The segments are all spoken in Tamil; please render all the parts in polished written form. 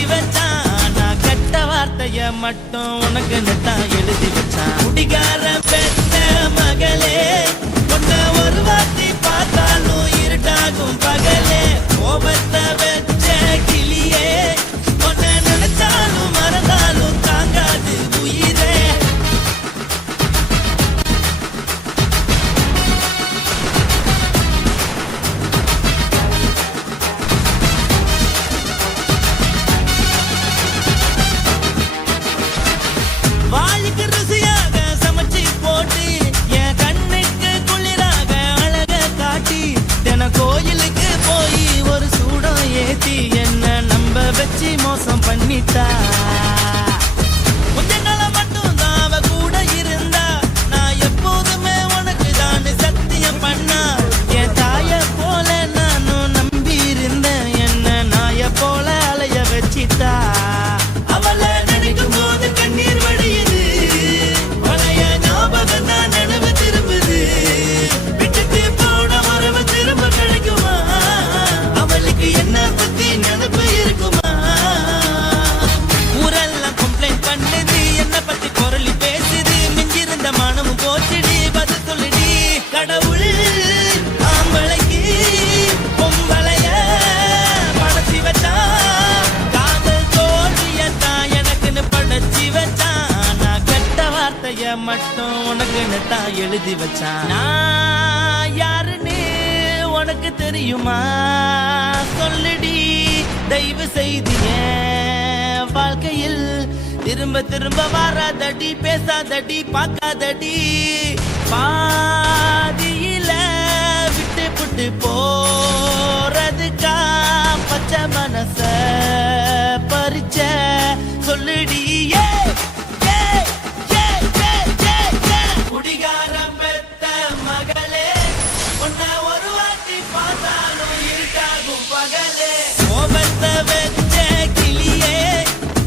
எழுதி வச்சான். நான் கெட்ட வார்த்தைய மட்டும் உனக்கு தான் எழுதி வச்சான். குடிகார பெத்த மகளே உன்ன ஒரு வார்த்தை பார்த்தாலும் இருட்டாகும் பகலே. கோபத்தை வச்ச கிளியே உன்னை நினைச்சாலும் மறந்தாலும் தாங்காது உயிரே. வாளுக்கு ருசியாக சமைச்சு போட்டு என் கண்ணுக்கு குளிராக அழக காட்டி தின கோயிலுக்கு போய் ஒரு சூடம் ஏத்தி என்ன நம்ப வச்சு மோசம் பண்ணிட்டா. கொஞ்சங்கள மட்டும் தான் அவ கூட இருந்தா நான் எப்போதுமே உனக்கு தான் சத்தியம் பண்ணா. என் தாய போல நானும் நம்பி இருந்தேன் என்ன நாய போல அலைய வச்சிட்டா. அவளை நினைக்கும் போது கண்ணீர் வடியுது. பழைய ஞாபகம் தான் நினைவு திரும்புது. விட்டுட்டு போன உறவு திரும்ப கிடைக்குமா? அவளுக்கு என்ன பத்தி நினைப்பு இருக்குமா? ஊரெல்லாம் கம்ப்ளைண்ட் பண்ணுது என்ன பத்தி குரலி பேசுது. மிஞ்சிருந்த மானமும் போச்சுடி பதில் சொல்லுடி. கடவுள் ஆம்பளைக்கு பொம்பளைய படைச்சி வச்சா. காதல் தோல்வியத்தான் எனக்குன்னு படைச்சி வச்சான். நான் கெட்ட வார்த்தைய மட்டும் உனக்குன்னு தான் எழுதி வச்சான். நான் யாருன்னு உனக்கு தெரியுமா? சொல்லுடி தயவு செய்து என் வாழ்க்கையில் திரும்ப திரும்ப வராதடி, பேசாதடி, பார்க்காதடி. பாதியில விட்டு புட்டு போறதுக்கா பச்சை மனச பறிச்ச சொல்லுடி. குடிகாரம் பெத்த மகளே உன்னை ஒரு வாட்டி பார்த்தாலும் இருட்டாகும் பகலே. கோபத்தை வச்ச கிளியே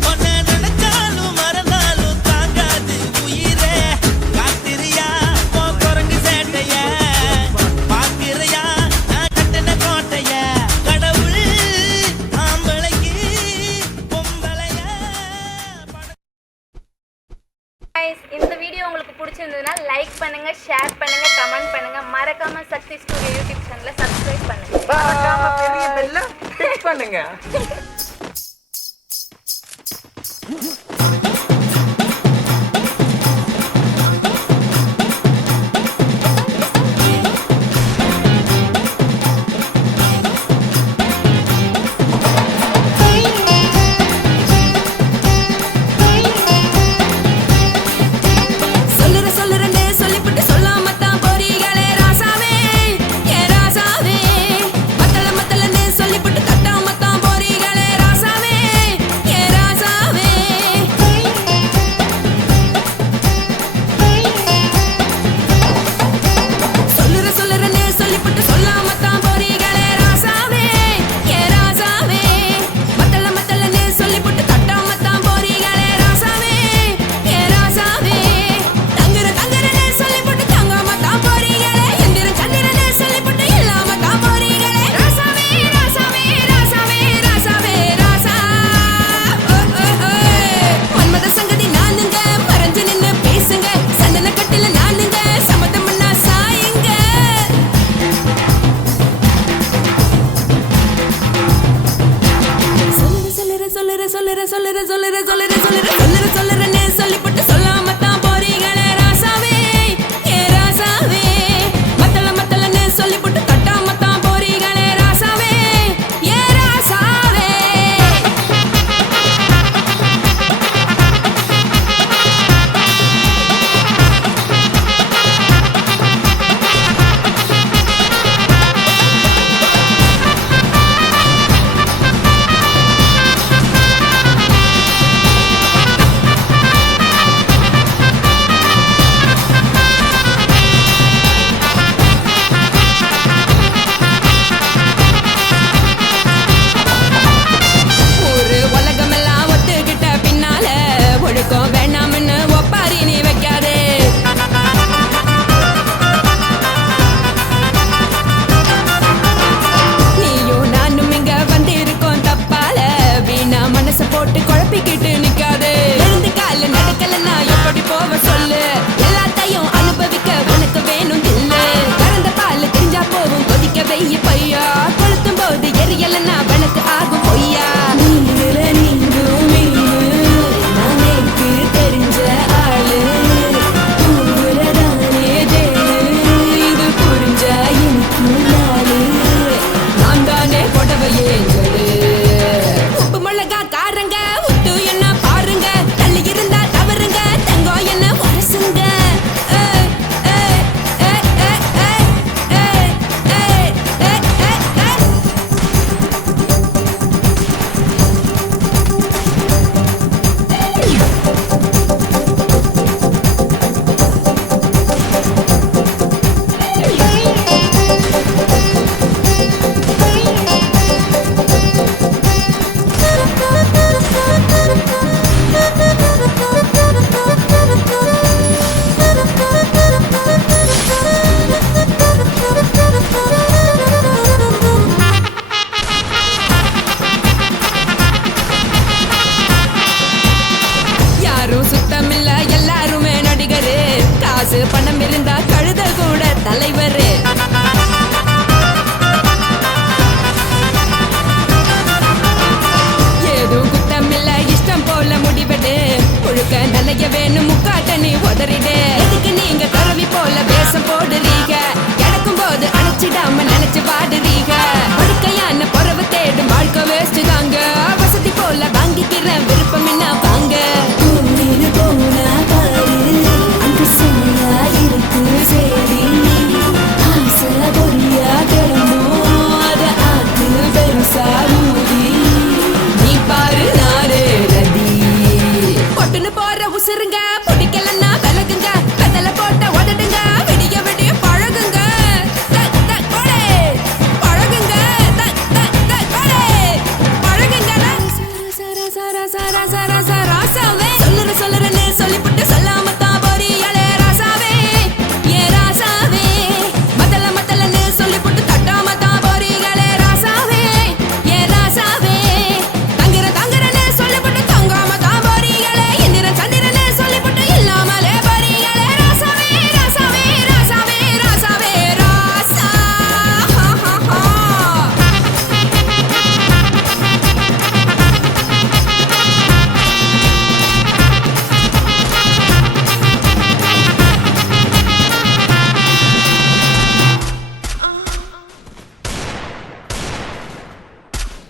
உன்னை நினைச்சாலும் மறந்தாலும் தாங்காது உயிரே. காத்திரியா போ குரங்கு சேட்டைய பாக்கிறியா நான் கட்டின கோட்டைய. கடவுள் ஆம்பளைக்கு பொம்பளைய Guys, இந்த வீடியோ உங்களுக்கு பிடிச்சிருந்ததுன்னா லைக் பண்ணுங்க, ஷேர் பண்ணுங்க, கமெண்ட் பண்ணுங்க. மறக்காம சக்தி ஸ்டுடியோ யூடியூப் சேனலை சப்ஸ்கிரைப் பண்ணுங்க. மறக்காம பெரிய பெல்ல கிளிக் பண்ணுங்க. சொல்லுறேன்னு சொல்லிவிட்டு சொல்லாம தான் போறீங்களே ராசாவே, ஏ ராசாவே. மத்தலன்னு சொல்லிவிட்டு தட்டாம தான் போறீங்களே ராசாவே, ஏ ராசாவே. சொல்லுறேன்னு சொல்லிவிட்டு சொல்லாம தான் போறீங்களே ராசாவே, ஏ ராசாவே. மத்தலன்னு சொல்லிவிட்டு தட்டாம தான் போறீங்களே ராசாவே, ஏ ராசாவே. தங்குறன்னு சொல்லிவிட்டு தங்காம தான் போறீங்களே. எந்திரன் சந்திரன்னு சொல்லிவிட்டு இல்லாம தான் போறீங்களே ராசாவே, ராசாவே, ராசாவே, ராசாவே, ராசா. மன்மத சங்கதி நானுங்க, மறைஞ்சு நின்னு பேசுங்க. சந்தன கட்டில நானுங்க, சம்மதம் பண்ணா சாயுங்க. சொல்லுறேன்னு சொல்லிவிட்டு சொல்லாம தான் போறீங்களே ராசாவே, ஏ ராசாவே. மத்தலன்னு சொல்லிவிட்டு தட்டாம தான் போறீங்களே ராசாவே, ஏ ராசாவே. போட்டு குழப்பிக்கிட்டு நிக்காதே. எழுந்து கால நடக்கலன்னா எப்படி போவ சொல்லு. எல்லாத்தையும் அனுபவிக்க உனக்கு வேணும் தில்லு. கறந்த பால் தெரிஞ்சா போகும் கொதிக்க வெய்ய பையா. கொளுத்தும் போது எரியலன்னா வனக்கு ஆகும் பொய்யா. நீங்கள நீங்களும் மீனு நானேக்கு தெரிஞ்ச ஆளு. பூவுலதானே தேனு இது புரிஞ்சா எனக்கு நாளு. நான் தானே புடவையே ஜலு. உப்பு மிளகா காரங்க உத்து என்ன பாருங்க. தள்ளி இருந்தா தவறுங்க தங்கம் என்ன வரசுங்க. யாரும் சுத்தமில்ல எல்லாருமே நடிகரு. காசு பணம் இருந்தா கழுத கூட தலைவரு. ஏதும் குத்தமில்ல இஷ்டம் போல முடிவெடு. முழுக்க நிலைய வேணும் முக்காட்ட நீ உதறிடு. எதுக்கு நீங்க கரவி போல வேஷம் போடுறீங்க. கிடக்கும் போது அணைச்சிடாம நினைச்சு பாடுறீங்க. படுக்கையான பொறவு தேடும் வாழ்க்கை வேஸ்ட் தாங்க. வசதி போல வாங்கிக்கிற விருப்பம் என்ன வாங்க. போனா பாரு அங்க சுமையா இருக்கு சரி. ஆசை பொரியா கிளம்பும் அத ஆத்து பெருசா ஊதி. நீ பாரு நாரே ரதி. பொட்டுன்னு போற உசுருங்க பிடிக்கலன்னா விலகுங்க. கதல போட்ட உதடுங்க விடிய விடிய பழகுங்க. தக் தக் போடே பழகுங்க. தக் தக் தக் போடே பழகுங்க. சர சர சர சர சர ராசாவே சொல்லுறேன்னு சொல்லிப்புட்டு சொல்லாம தான் போறியாளே ராசாவே. ஏ ராசாவே மத்தலன்னு சொல்லிப்புட்டு தட்டாம தான் போறீங்களே ராசாவே. ஏ ராசாவே தங்குறேன்னு சொல்லிப்புட்டு தங்காம தான் போறீங்களே. இந்திரன் சந்திரன்னு சொல்லிப்புட்டு இல்லாமலே போறீங்களே ராசாவே ராசாவே ராசாவே ராசாவே ராசா.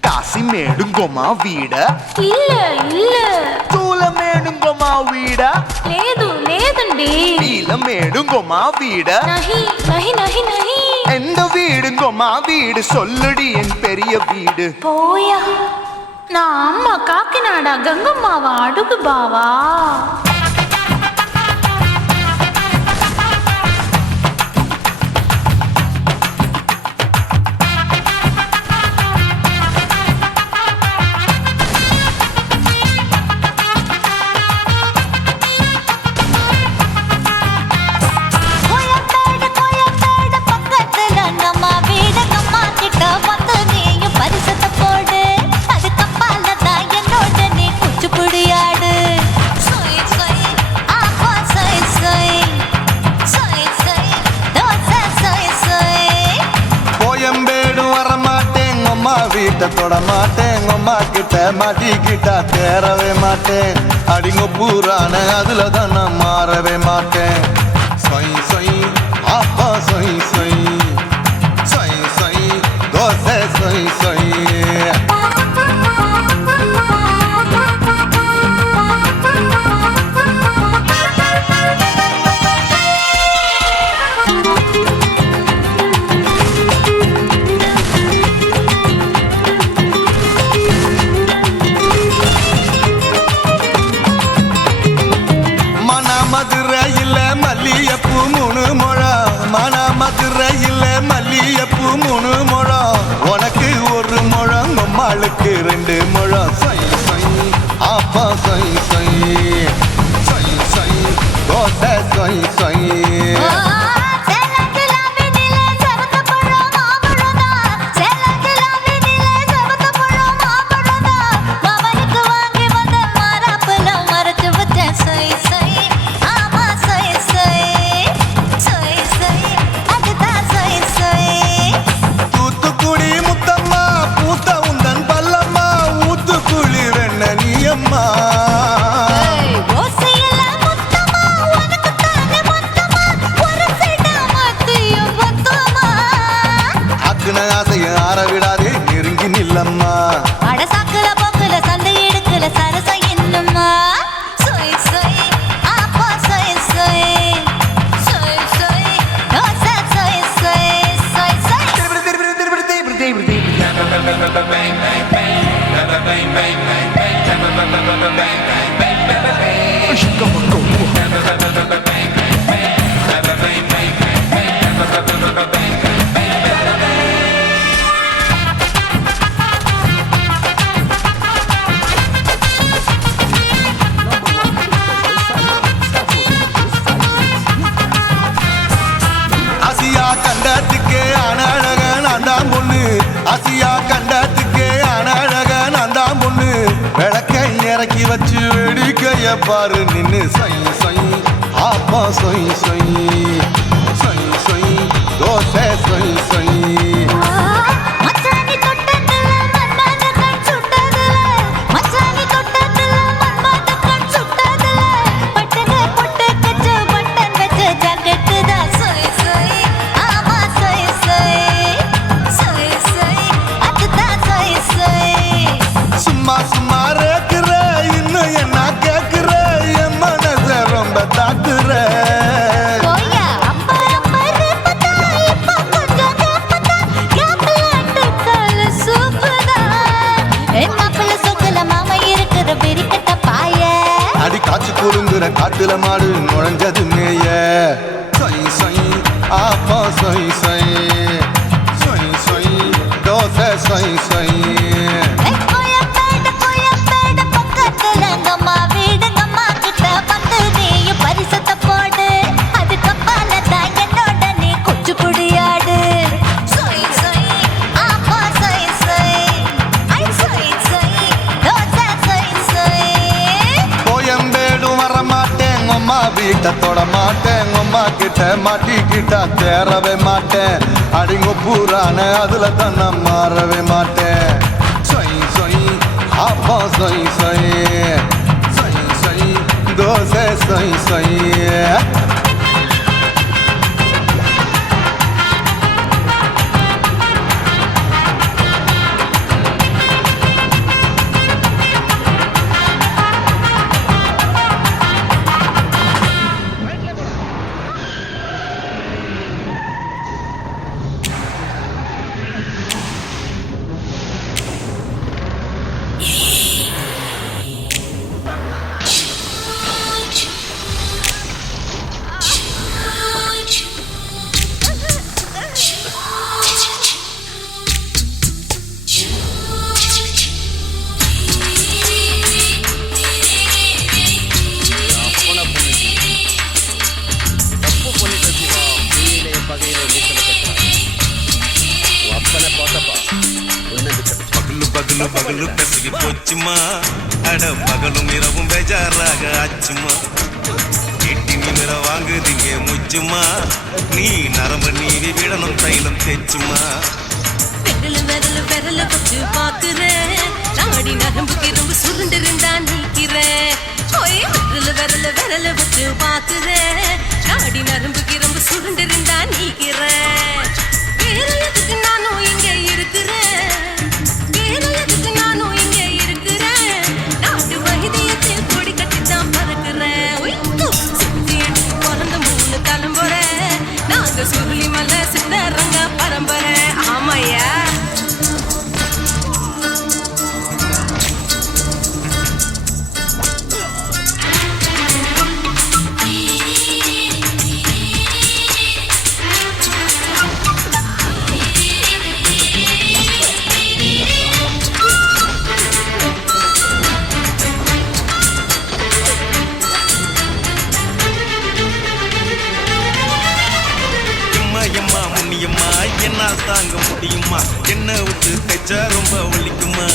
కాశీమేడుంగోమా వీడ இல்ல తూలమేడుంగోమా వీడ లేదండి. నీలమేడుంగోమా వీడ నహి నహి నహి నహి. எந்த வீடுங்கோமா வீடு சொல்லுடி என் பெரிய வீடு. போயா நான் அம்மா காக்கிநாடா கங்கம்மாவா அடுகு பாவா. கோயம்பேடு பக்கத்துல நம்ம வீடு. நம்ம கிட்ட வந்து நீயும் பரிசத்தை போடு. அது கப்பால தான் என்னோட நீ குச்சிப்புடியாடு. சொய் சொய் ஆப்பா சொய் சொய் சொய் சொய் தோசை சொய் சொய். கோயம்பேடு வரமாட்டேன் அம்மா வீட்டை தொட மாட்டேன். அம்மா கிட்ட மாட்டிக்கிட்டா தேரவே மாட்டேன். அடிங்க பூரான அதுல தான் நான் மாறவே மாட்டேன். சொய் சொய் ஆப்பா சொய் சொய் சொய் சொய் தோசை சொய் சொய். மதுரையில் மல்லியப்பூ 3 முழம். மதுரையில் மல்லியப்பூ 3 முழம். உனக்கு 1 முழம் அம்மாளுக்கு 2 முழம். சொய் சொய் ஆப்பா சொய் சொய் சொய் சொய் தோசை சொய் சொய். சேலத்துல விதிலே சபத்த பழம் மாம்பழம் தான். மவனுக்கு வாங்கி நில்லம்மா ஓசையெல்லாம் மொத்தமா உனக்கு தானே மொத்தமா ஒரு சைடா மத்தியும் மொத்தமா அக்குன ஆசைய ஆற விடாதே நெருங்கி நில்லம்மா அட சாக்குல போக்குல சந்தை எடுக்கல சரசம் என்னம்மா சொய் சொய் ஆப்பா சொய் சொய் சொய் சொய் தோசை சொய் சொய் சொய் சொய் ஆசியா கண்டத்துக்கே அனழக நான் தான் பொண்ணு ஆசியா கண்டத்துக்கே அனழக நான் தான் பொண்ணு விளக்கை இறக்கி வச்சு வேடிக்கைய பாரு நின்னு சொய் சொய் ஆப்பா சொய் சொய் சொய் சொய் தோசை சொய் சொய் மச்சானி தொட்டதுல மன்மத கண் சுட்டதுல மச்சானி தொட்டதுல மன்மத கண் சுட்டதுல பட்டங்க பொட்டு கச்சு பட்டன் வச்சு ஜாக்கெட்டு தான் சொய் சொய் ஆமா சொய் சொய் சொய் சொய் அதுதான் சொய் சொய் சும்மா சும்மா ரேக்குற இன்னும் என்ன கேக்குற என் மனச ரொம்ப தாக்குற போயா அப்பா அப்பா ரேப்பதா இப்ப கொஞ்சம் கேப்பதா கேப்பலாட்டு கால சூப்பதா என் மாப்பிள்ள சொக்கல மாமா இருக்கிற பெரிக்கட்ட பாய அடி காய்ச்சி குலுங்குற காட்டுல மாடு நுழைஞ்சது மேய சொய் சொய் ஆப்பா சொய் சொய் சொய் சொய் தோசை சொய் சொய் கோயம்பேடு பக்கத்துல எங்கம்மா வீடு அம்மா கிட்ட வந்து நீயும் பரிசத்தை போடு அதுக்கப்பால தான் என்னோட நீ குச்சி புடியாடு சொய் சொய் ஆப்பா சொய் சொய் ஐ சொய் சொய் தோசை சொய் சொய் கோயம்பேடு வரமாட்டேன் அம்மா வீட்டை தொட மாட்டேன் அம்மா கிட்ட மாட்டிக்கிட்டா தேரவே மாட்டேன் அடிங்க பூரான அதுல தான் நான் மாறவே மாட்டேன் சொய் சொய் ஆப்பா சொய் சொய் சொய் சொய் தோசை சொய் சொய் பகலு பகலு பெசகி போச்சுமா அட பகலும் இரவும் பேஜாராக ஆச்சுமா எட்டி நிமிர வாங்குதீங்க முச்சுமா நீ நரம்பு நீவி விடணும் தைலம் தேச்சுமா விரல வச்சு பாக்குறேன் நாடி நரம்புக்கு ரொம்ப சுருண்டு இருந்தா நீக்கிறேன் விரல வச்சு பாக்குறேன் நாடி நரம்புக்கு ரொம்ப சுருண்டு இருந்தா நீக்கிறேன் வேற எதுக்கு நானும் இங்க இருக்கிறேன் வேற எதுக்கு நானும் இங்க இருக்கிறேன் நாட்டு வைத்தியத்தில் கொடி கட்டித்தான் பறக்கிறேன் சுத்தி எடுத்து பிறந்த 3 தலைமுறை நாங்க சுருளி மலை சித்தரங்க பரம்பரை ஆமையா என்ன தாங்க முடியுமா என்ன விட்டு தைச்சா ரொம்ப ஒழிக்குமா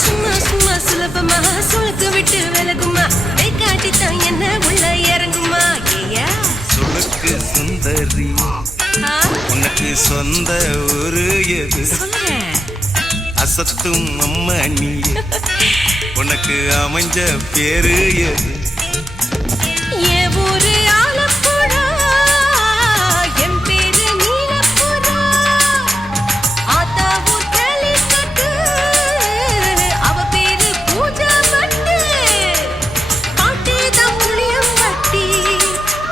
சும்மா சும்மா சுலபமா சுளுக்கு விட்டு விலகுமா கை காட்டித்தான் என்ன உள்ள இறங்குமா ஏயா சுளுக்கு சுந்தரி உனக்கு சொந்த ஊரு எது சொல்றேன் அசத்தும் அம்மா நீ உனக்கு அமைஞ்ச பேரு எது? என் ஊரு ஆலப்புழா, என் பேரு நீலப்புறா. ஆத்தாவும் கேலிக்கட்டு, அவ பேரு பூஜா பட்டு. பாட்டிதான் புளியம்பட்டி,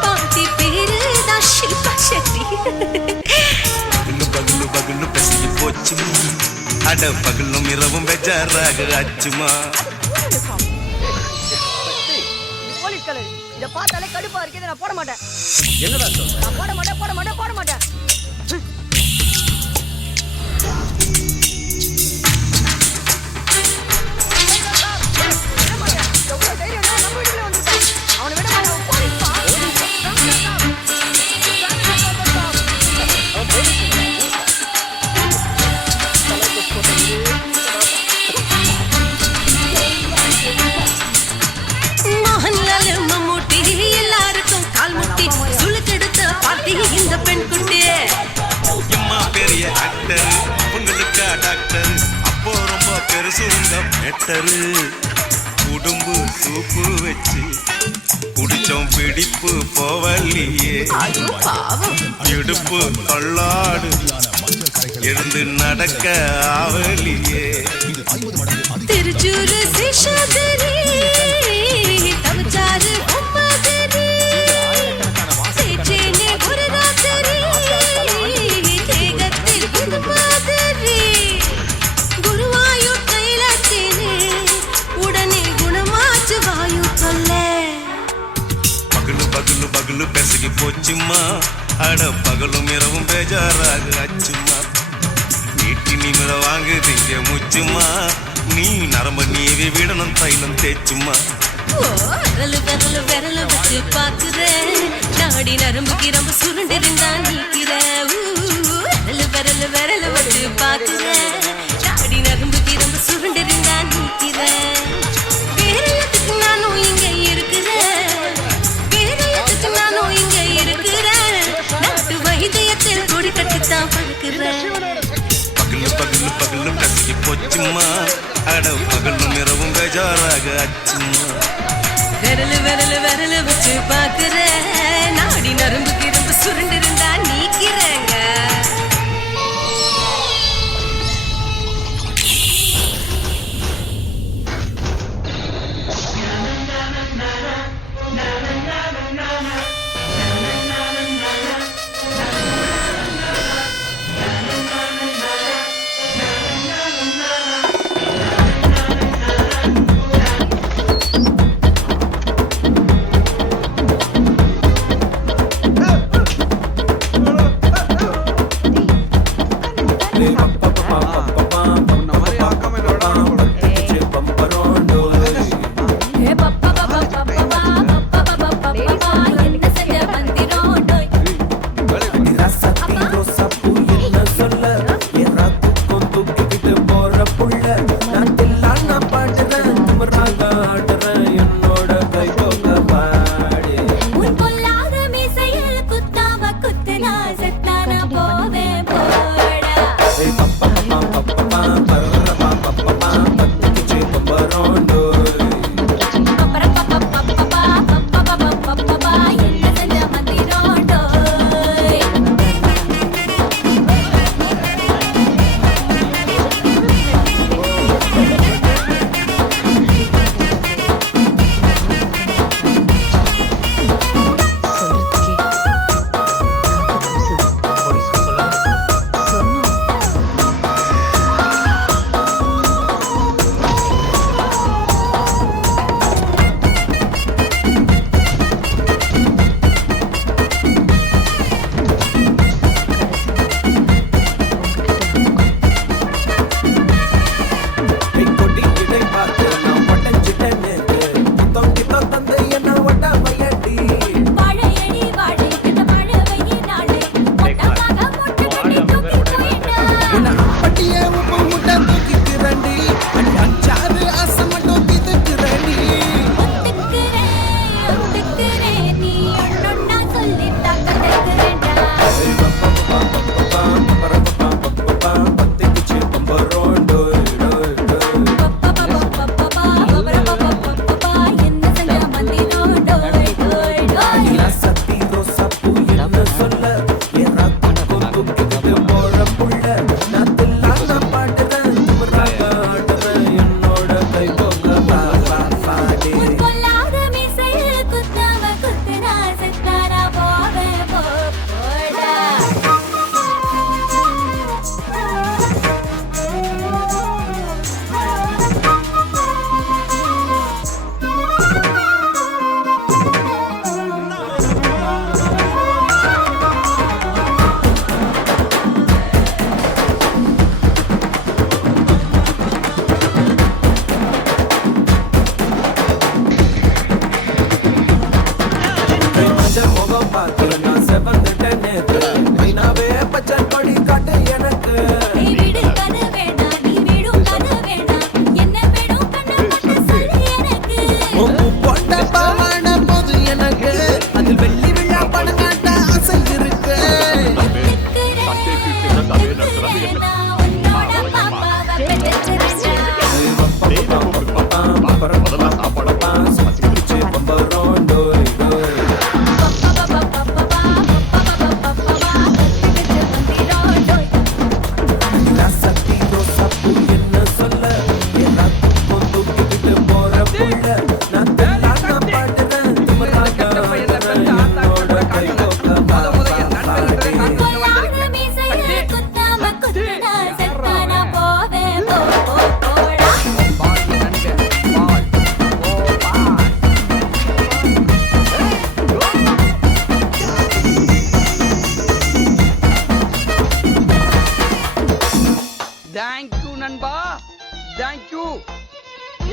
பாட்டி பேரு தான் ஷில்பா ஷெட்டி. பகலு பகலு பகலு பசிக்கு போச்சுமா, அட பகலும் இரவும் பெஜாராக ஆச்சுமா. இத பார்த்தாலே கடுப்பா இருக்கு. நான் போட மாட்டேன். என்னடா சொல்ற? நான் போட மாட்டேன், போட மாட்டேன், போட மாட்டேன். மோகன்லால் மம்மூட்டி எல்லாருக்கும் கால் முட்டி சுளுக்கெடுத்த பாட்டி இந்த பெண் குட்டி. எம்மா பெரிய ஆக்டர், பொண்ணுக்கா டாக்டர், அப்போ ரொம்ப பெருசு இந்த மேட்டரு. உடும்பு சூப்பு வச்சு குடிச்சோம் பிடிப்பு போவல்லையே, இடுப்பு தள்ளாடு எழுந்து நடக்க ஆவலியே. திருச்சூரு சிஷாதிரி, தவச்சாரு ஒன்பதிரி, சேச்சேனே ஒரு ராத்திரி, தேகத்தில் புது மாதிரி. குருவாயூர் கைலாத்தினே, உடனே குணமாச்சு வாயு தொல்லை. பகலு பகலு பகலு பெசகி போச்சுமா, அட பகலும் இரவும் பேஜாராக ஆச்சுமா. நீட்டி நிமிர வாங்குதீங்க முச்சுமா, நீ நரம்ப நீவி விடணும் தைலம் தேச்சுமா. விரலு விரலு விரலு வச்சு பாக்குறேன், நாடி நரம்பு கிரம்பு சுருண்டிருந்தா நீக்கிறேன். விரலு விரலு விரலு வச்சு பாக்குறேன், நாடி நரம்பு கிரம்பு சுருண்டிருந்தா நீக்கிறேன். வேற எதுக்கு நானும் இங்க இருக்கிறேன், வேற எதுக்கு நானும் இங்க இருக்கிறேன். நாட்டு வைத்தியத்தில் கொடி கட்டித்தான் படுக்கிறேன். பகலு பகலு பகலு பெசகி போச்சுமா, அட பகலும் இரவும் பேஜாராக ஆச்சுமா. விரலு விரலு விரலு வச்சு பாக்குறேன், நாடி நரம்பு கிரம்பு சுருண்டிருந்தா நீக்கிறேங்க. வந்துட்டேன் நேத்து மைனாவே பச்சை கொடி காட்டு எனக்கு நீ விடு கதை வேண்டாம் நீ விடும் கதை வேண்டாம் என்ன வேணும் கண்ணை பட்டு சொல்லு எனக்கு உப்பு போட்ட பாவாடை போது எனக்கு அதில் வெள்ளி விழா படம் காட்ட ஆசை இருக்கு நான் உன்னோட பாப்பாவை பெற்றெடுக்கிறேன் தேங்க்யூ நண்பா தேங்க்யூ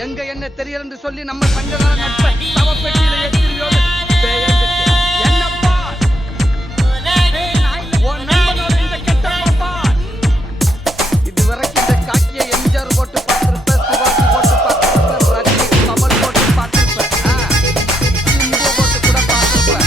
எங்க என்ன தெரியல என்று சொல்லி நம்ம சங்ககால நட்பை தவப்பெட்டியில எத்திரியோடு என்னப்பா உன் நண்பனோட இந்த கெட்ட பாப்பா இதுவரைக்கும் இந்த காக்கிய எம்ஜிஆர் போட்டு பார்த்திருப்ப சிவாஜி போட்டு பார்த்திருப்ப ரஜினி கமல் போட்டு பார்த்திருப்ப சிம்பு போட்டு கூட பார்த்திருப்ப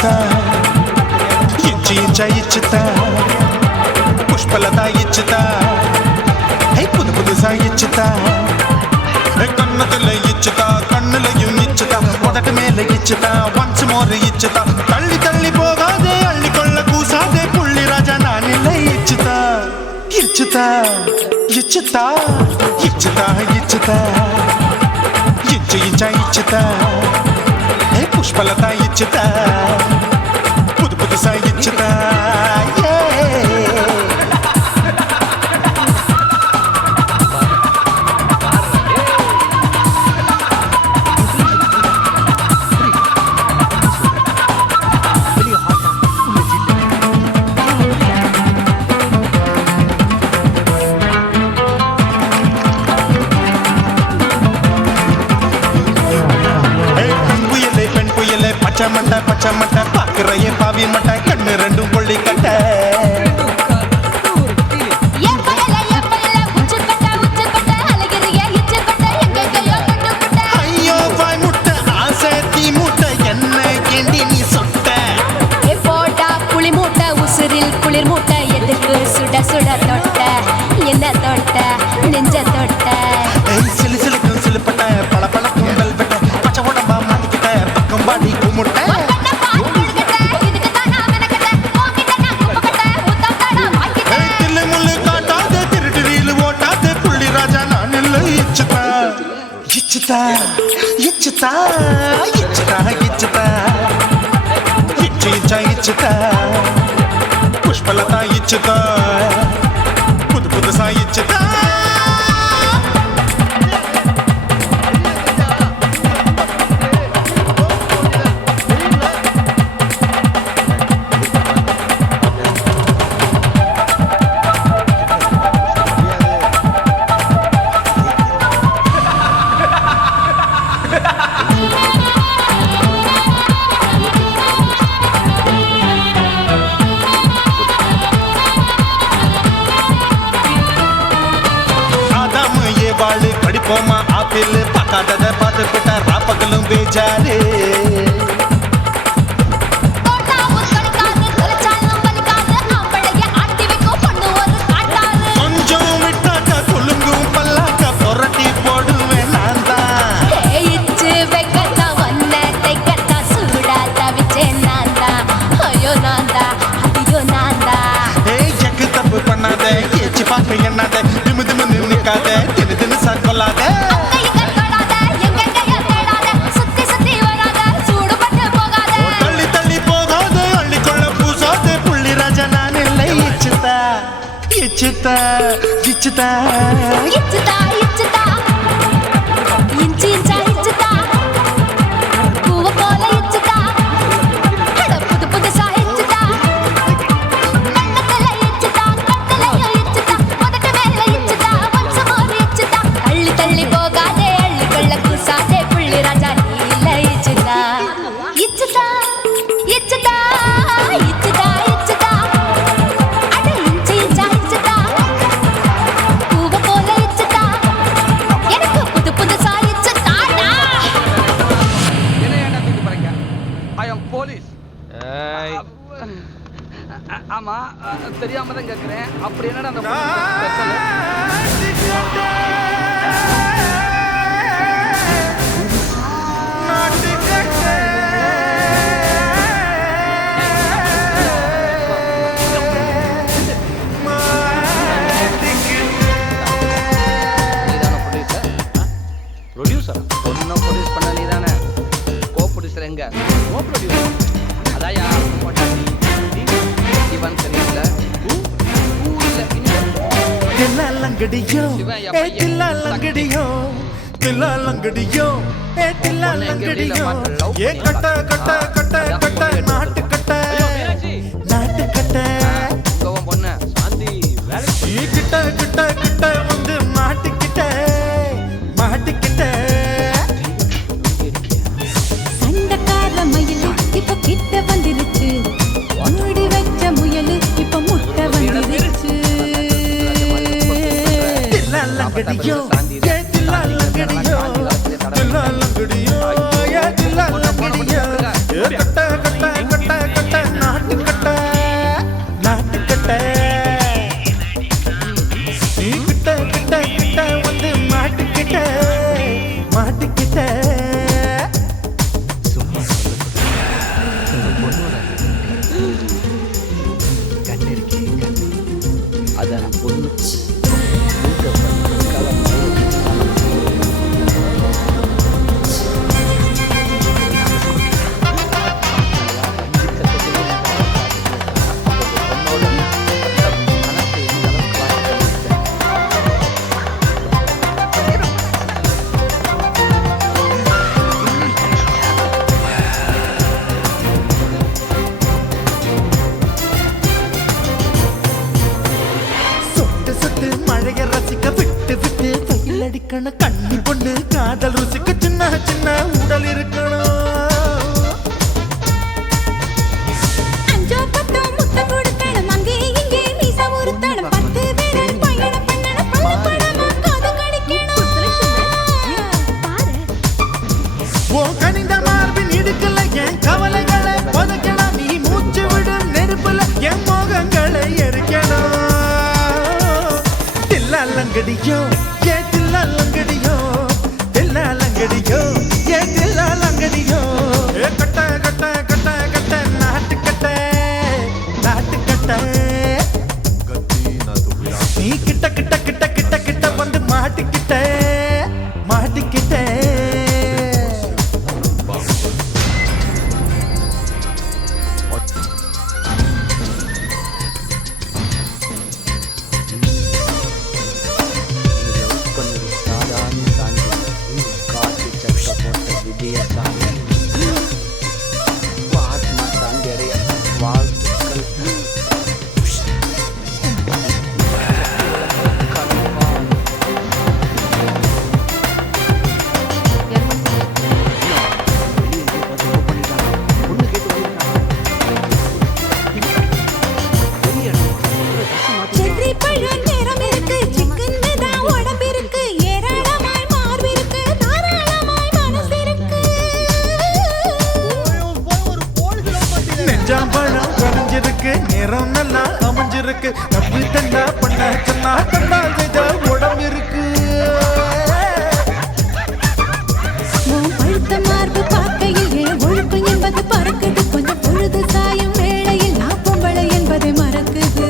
ఇచ్చుతా ఇంచి ఇంచ ఇచ్చుతా పుష్పలత ఇచ్చుతా పుదు పుదుసా ఇచ్చుతా కన్నతల ఇచ్చుతా కన్నులయు ఇచ్చుతా మొదటి మేల ఇచ్చుతా వన్స్ మోర్ ఇచ్చుతా తల్లి తల్లి పోగాదే అల్లి కొళ్ళ కూసాదే పుల్లి రాజా నానిల ఇచ్చుతా ఇచ్చుతా ఇచ్చుతా ఇచ్చుతా ఇచ్చుతా ఇంచు ఇంచ ఇచ్చుతా పుష్పలత ఇచ్చుతా పుదు పుదుసా ఇచ్చుతా பச்சமட்ட பாக்குறையே பாவி மட்ட கண்ணு ரெண்டும் கொள்ளி கட்ட ஐயோ வாய் முட்டை ஆசை தீ மூட்டை என்ன கேண்டி நீ சொட்ட போட்டா புளி மூட்டை உசுரில் குளிர் மூட்டை எதுக்கு சுட சுட தொட்ட என்ன தொட்ட நெஞ்ச தொட்ட சிலு சிலுக்கும் சிலுப்பட்ட பல பல கும்பல் வெட்ட பச்சை உடம்பா மாட்டிக்கிட்ட பக்கம் பாடி கும்பிட்ட ఇచ్చుతా ఇచ్చుతా ఇచ్చుతా ఇచ్చుతా ఇచ్చు ఇచ్చ ఇచ్చుతా పుష్పలత ఇచ్చుతా పుదు పుదుసా ఇచ్చుతా வாழு கடிப்போமா ஆப்பிள் பார்க்காதத பார்த்துக்கிட்ட ராப்பகலும் பேஜாரு கொஞ்சம் விட்டாக்க குலுங்கும் பல்லாக்க புரட்டி போடுவேன் நான் தான் இச்சு வைக்கத்தான் வந்த தைக்கத்தான் சூடா தவிச்சேன் நான் தான் ஐயோ நான் தான் ஐயோ நான் தான் எக்கு தப்பு பண்ணாத ஏச்சு பார்க்க எண்ணாத திமு திமு நிற்காத தினு தினு சாக்கொள்ளாத தள்ளி தள்ளி போகாத அள்ளி கொள்ள பூசாத புள்ளி ராஜா நான் இல்லை இச்சுதா இச்சுதா இச்சுதா இச்சுதா இச்சுதா இஞ்சி இஞ்சா இச்சுதா பூவ போல இச்சுதா புது புதுசா இச்சுதா கண்ணத்துல இச்சுதா கண்ணலையோ இச்சுதா முதட்டு மேல இச்சுதா வம்சமோர் இச்சுதா அள்ளி தள்ளி போகாதே அள்ளி கொள்ள கூசாதே புள்ளி ராஜா நீ இல்ல இச்சுதா இச்சுதா இச்சுதா இச்சுதா இச்சுதா அட இஞ்சி இஞ்சா இச்சுதா பூவ போல இச்சுதா எனக்கு புது புதுசா இச்சுதாடா என்ன ஏன்டா தூக்கி போறீங்க? I am police. ஆமா தெரியாம தான் கேக்குறேன். அப்படி என்னடா அந்த ஸ்பெஷல்? ப்ரொடியூசர் ஒன்னும் ப்ரொடியூஸ் பண்ண நீ தானே கோ ப்ரொடியூசர் எங்க கோ ப்ரொடியூசர் அதாயா இவன் சரியில்லை தில்லாலங்கடியோ ஏ தில்லாலங்கடியோ தில்லாலங்கடியோ ஏ தில்லாலங்கடியோ ஏ கட்ட கட்ட கட்ட கட்ட நாட்டு கட்ட நாட்டு கட்ட கோவம் பொண்ணு சாந்தி நீ கிட்ட கிட்ட கிட்ட வந்து மாட்டிக்கிட்ட மாட்டிக்கிட்ட சண்டக்கார மயிலு இப்ப கிட்ட வந்துருச்சு மூடி வச்ச முயலு இப்ப முட்டை வந்துருச்சு தில்லாலங்கடியோ ஏ தில்லாலங்கடியோ தில்லாலங்கடியோ ஏ தில்லாலங்கடியோ ஏ கட்ட கட்ட கட்ட மாட்டிக்கிட்ட சும்மா இந்த பொண்ணோட கண்ணு இருக்கே கண்ணு அதான் நான் பொண்ணு மழைய ரசிக்க விட்டு விட்டு வெயில் அடிக்கணும் கண்ணி பொண்ணு காதல் ருசிக்க சின்ன சின்ன உடல் இருக்கணும் ஓ கனிந்த மார்பின் இடுக்கல என் கவலைகளை புதைக்கணும் நீ மூச்சு விடும் நெருப்புல என் மோகங்களை எரிக்கணும் தில்லாலங்கடியோ ஏ தில்லாலங்கடியோ தில்லாலங்கடியோ ஏ தில்லாலங்கடியோ கட்ட கட்ட கட்ட கட்ட நாட்டுக்கட்ட நாட்டுக்கட்ட நீ கிட்ட கிட்ட கிட்ட கிட்ட கிட்ட வந்து மாட்டிக்கிட்ட மாட்டிக்கிட்ட நெஞ்சாம்பழம் கரைஞ்சிருக்கு நிறம் நல்லா அமைஞ்சிருக்கு தப்பு தண்டா பண்ண சொன்னா தண்டா செய்த உடம்பு இருக்கு பழுத்த மார்பு பார்க்கையில் என் ஒழுக்கம் என்பது பறக்குது கொஞ்சம் பொழுது சாயும் வேளையில் நான் பொம்பளை என்பதை மறக்குது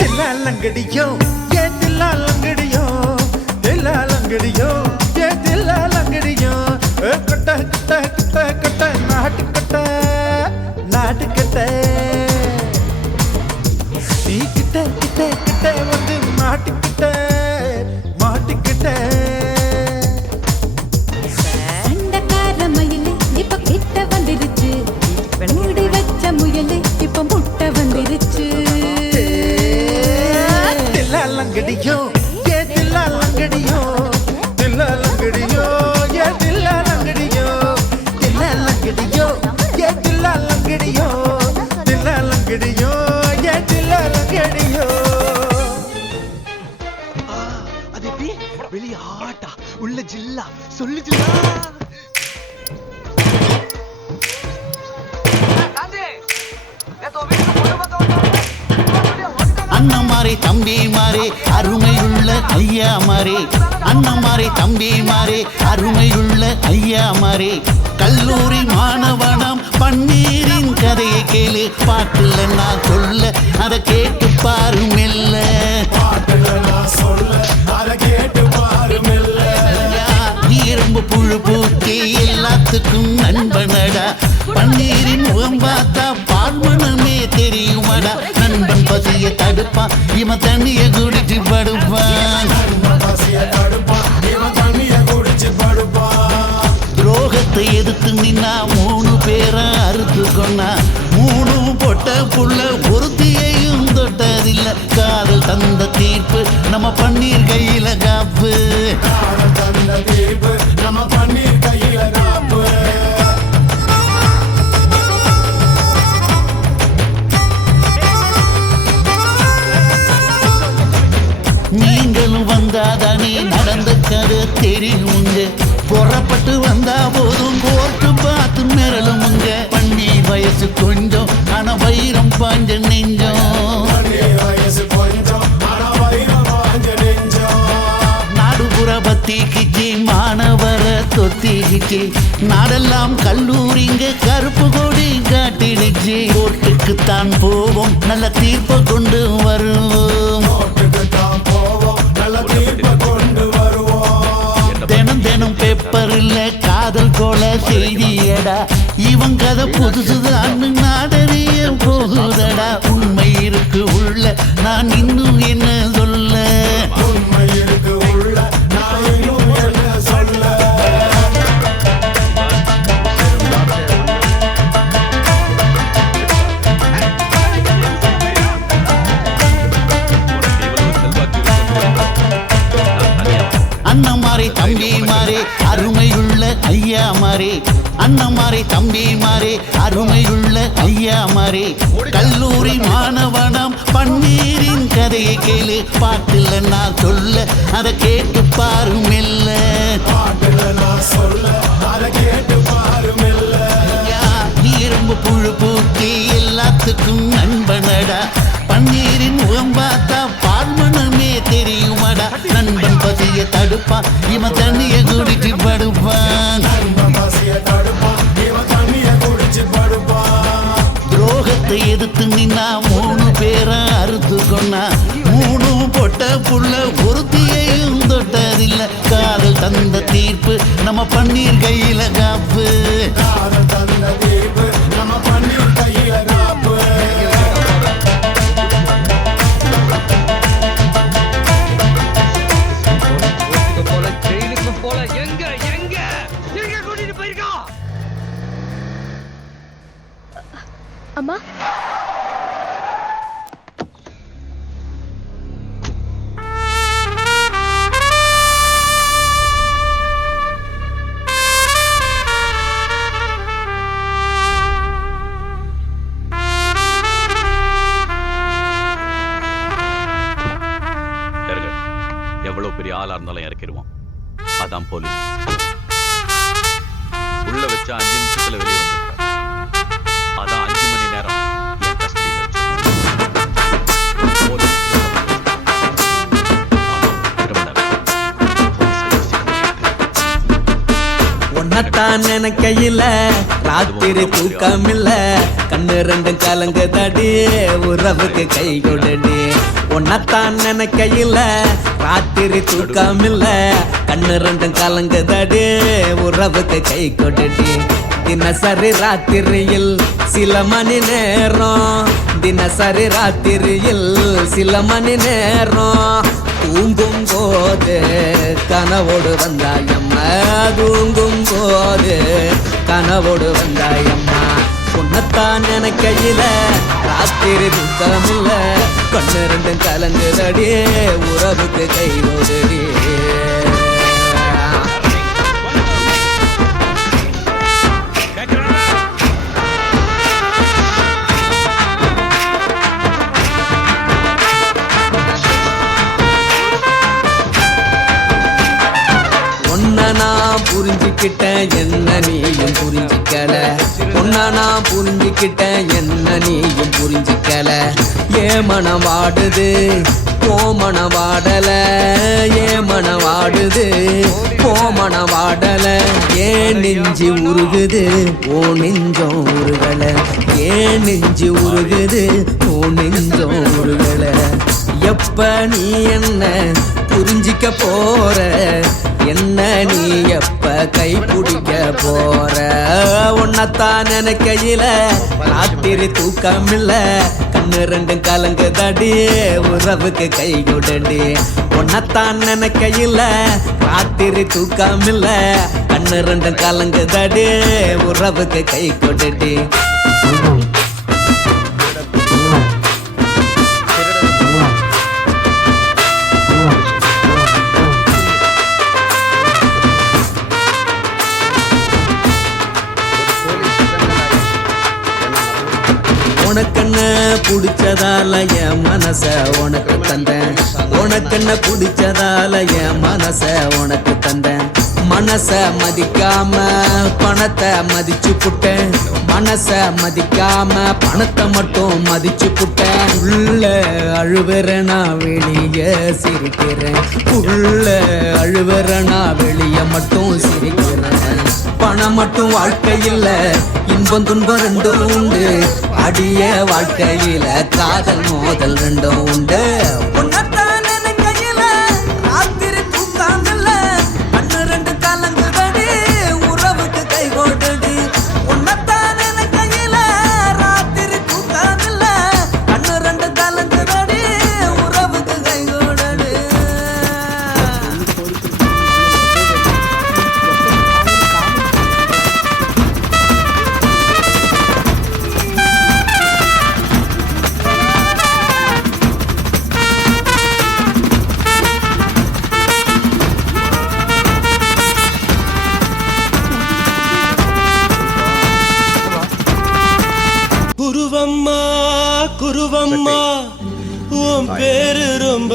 தில்லாலங்கடியோ ஏ தில்லாலங்கடியோ தில்லாலங்கடியோ ஏ தில்லாலங்கடியோ கட்ட கட்ட கட்ட கட்ட நாட்டுக்கட்ட நாட்டுக்கட்ட நீ கிட்ட கிட்ட கிட்ட வந்து மாட்டிக்கிட்ட மாட்டிக்கிட்ட சண்டக்கார மயிலு இப்ப கிட்ட வந்துருச்சு மூடி வச்ச முயலு இப்ப முட்டை வந்துருச்சு தில்லாலங்கடியோ ஏ தில்லாலங்கடியோ தில்லாலங்கடியோ ஏ தில்லாலங்கடியோ தில்லாலங்கடியோ ஏ தில்லாலங்கடியோ தில்லாலங்கடியோ ஏ தில்லாலங்கடியோ அது எப்படி வெளிய ஆட்டா உள்ள ஜில்லா சொல்லு ஜில்லா அண்ணன் மாறே தம்பி மாறே அருமையுள்ள ஐயா மாறே அண்ணன் மாறே தம்பி மாறே அருமையுள்ள ஐயா மாறே கல்லூரி மாணவனம் பன்னீரின் கதையை கேளு பாட்டுல நான் சொல்ல அதை கேட்டு பாரு மெல்ல இரும்பு புழு பூக்கி எல்லாத்துக்கும் நண்பனடா பன்னீரின் முகம் பார்த்தா பார்மனமே தெரியுமடா நண்பன் பசிய தடுப்பான் இவன் தண்ணிய குடிச்சு படுப்பான் துரோகத்தை எதிர்த்து நின்னா 3 பேரை அறுத்து கொண்டா 3 பொட்ட புள்ள ஒருத்தியையும் தொட்டதில்ல காதல் தந்த தீர்ப்பு நம்ம பன்னீர் கையில காப்பு நம்ம பன்னீர் கையில காப்பு நீங்களும் வந்தாதானே நடந்த கதை தெரியுங்க புறப்பட்டு வந்தா போதும் கோர்ட்டு பார்த்து மிரளுமுங்க பண்ணி வயசு கொஞ்சம் ஆனா வைரம் பாஞ்ச நெஞ்சம் நாடுபுற பத்தி ஒட்டிக்கிச்சு மாணவர தொத்திக்கிச்சு நாடெல்லாம் கல்லூரிங்க கருப்பு கொடி காட்டிடுச்சு கோர்ட்டுக்குத்தான் போவோம் நல்ல தீர்ப்பை கொண்டு வருவோம் தினம் தினம் பேப்பர்ல காதல் கொல செய்தியடா இவன் கதை புதுசுதான் நாடறிய போகுதடா உண்மை இருக்கு உள்ள நான் இன்னும் என்ன சொல்ல உண்மை இருக்கு உள்ள நான் இன்னும் என்ன சொல்ல அண்ணன் மாறே தம்பி மாறே அருமையுள்ள ஐயா மாறே அண்ணன் மாறே தம்பி மாறே அருமையுள்ள ஐயா மாறே கல்லூரி மாணவனாம் பன்னீரின் கதையை கேளு பாட்டுல நான் சொல்ல அதை கேட்டு பாரு மெல்ல இரும்பு புழு பூட்டி எல்லாத்துக்கும் நண்பனடா பன்னீரின் முகம் பார்த்தா பால்மனமே தெரியுமாடா நண்பன் பசிய தடுப்பான் இவன் தண்ணிய குடிச்சு படுப்பான் துரோகத்தை எதிர்த்து நின்னா 3 பேரை அறுத்து கொன்னா 3 பொட்ட புள்ள ஒருத்தியையும் தொட்டதில்லை காதல் தந்த தீர்ப்பு நம்ம பன்னீர் கையில காப்பு காதல் தந்த தீர்ப்பு நம்ம பன்னீர் கையில காப்பு அம்மா எவ்வளவு பெரிய ஆளா இருந்தாலும் இறக்கிடுவோம் அதான் போலீஸ் உள்ள வச்சா 5 நிமிஷத்துல வெளியே வந்துருக்க அதான் 5 மணி நேரம் என் கஸ்டடியில உன்னத்தான் நினைக்கையில ராத்திரி தூக்கமில்ல கண்ணு 2 கலங்கு தடி உறவுக்கு கை கொடுடி உன்னத்தான் நினைக்கையில ராத்திரி தூக்கமில்ல கண்ணு 2 கலங்கு தடி உறவுக்கு கை கொடுடி தினசரி ராத்திரியில் சில மணி நேரம் தினசரி ராத்திரியில் சில மணி நேரம் தூங்கும் போது கனவோடு வந்தாயம்மா தூங்கும் போது கனவோடு வந்தாயம்மா உன்னத்தான் நினைக்கையில ராத்திரி துக்கமில்ல கண்ணு 2 கலங்குதடி உறவுக்கு கை ஓடுடி நான் புரிஞ்சுக்கிட்டேன் என்ன நீயும் புரிஞ்சுக்கல ஒன்னா நான் புரிஞ்சுக்கிட்டேன் என்ன நீயும் புரிஞ்சுக்கல ஏன் மனம் வாடுது போ மனம் வாடல ஏன் மனம் வாடுது போ மனம் வாடல ஏன் நெஞ்சு உருகுது ஓ நெஞ்சம் உருகல ஏன் நெஞ்சு உருகுது ஓ நெஞ்சம் உருகல எப்ப நீ என்ன புரிஞ்சிக்க போற என்ன நீ எப்ப கை பிடிக்க போற உன்னத்தான் நினைக்கையில ராத்திரி தூக்கமில்ல கண்ணு 2 கலங்கு தடி உறவுக்கு கை கொடுடி உன்னத்தான் நினைக்கையில ராத்திரி தூக்கமில்ல கண்ணு 2 கலங்கு தடி உறவுக்கு கை கொடுடி உனக்கென்ன பிடிச்சதால என் மனச உனக்கு தந்தேன் உனக்கென்ன பிடிச்சதால என் மனச உனக்கு தந்தேன் மனச மதிக்காம பணத்தை மதிச்சு புட்டேன், மனச மதிக்காம பணத்தை மட்டும் மதிச்சு புட்டேன். உள்ள அழுவுறனா வெளிய சிரிக்கிறேன், உள்ள அழுவுறனா வெளிய மட்டும் சிரிக்கிறேன். பணம் மட்டும் வாழ்க்கையில் இன்பம் துன்பம் ரெண்டும் உண்டு, அடிய வாழ்க்கையில காதல் மோதல் ரெண்டும் உண்டு. குருவம்மா குருவம்மா உன் பேரு ரொம்ப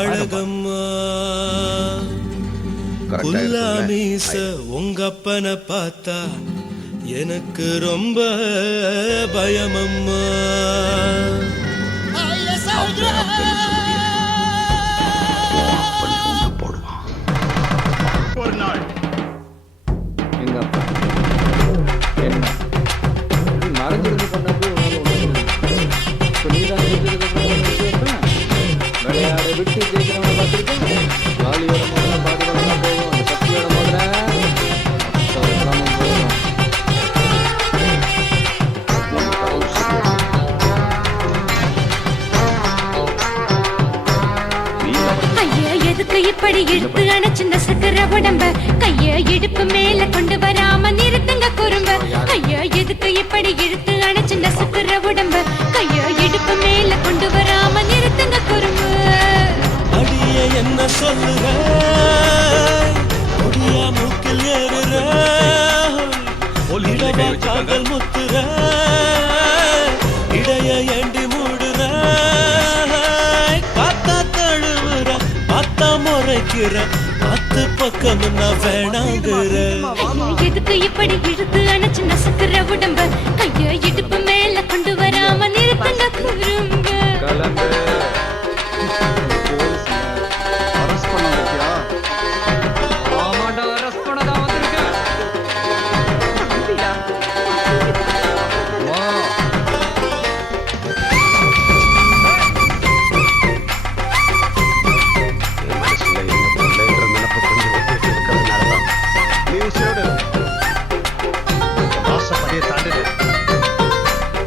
அழகம்மா, குல்லாமீச உங்க அப்பனை பார்த்தா எனக்கு ரொம்ப பயமம்மா. ஒரு நாள் எங்க அப்பா என்ன மறைஞ்சிருந்து பண்ணது விளையாட விட்டு ஜெயிக்கிறவனை பார்த்துருக்கேன். வாலியோட முதல்ல பாதுகாப்பாக போகும், அந்த சக்தியோட முதல்ல போகும். ஐயா எதுக்கு இப்படி இழுத்து அணைச்சிருந்த சக்கர உடம்ப, கைய இடுப்பு மேல கொண்டு வராம நிறுத்துங்க குறும்ப. ஐயா எதுக்கு இப்படி இழுத்து அணைச்சிருந்த சக்கர உடம்ப, கைய இடுப்பு மேல கொண்டு வராம நிறுத்துங்க குறும்ப. அடிய என்ன சொல்லுற முடியா மூக்கில் ஏறுற இடவா காதல் முத்துற இடைய ஏண்டி மூடுற பார்த்தா தழுவுற பார்த்தா முறைக்கிற பத்து பக்கம் நான் வேணாங்குற. எதுக்கு இப்படி இழுத்து அணைச்சு நசுக்கிற உடம்ப, கைய இடுப்பு மேல கொண்டு வராம நிறுத்துங்க குறும்ப.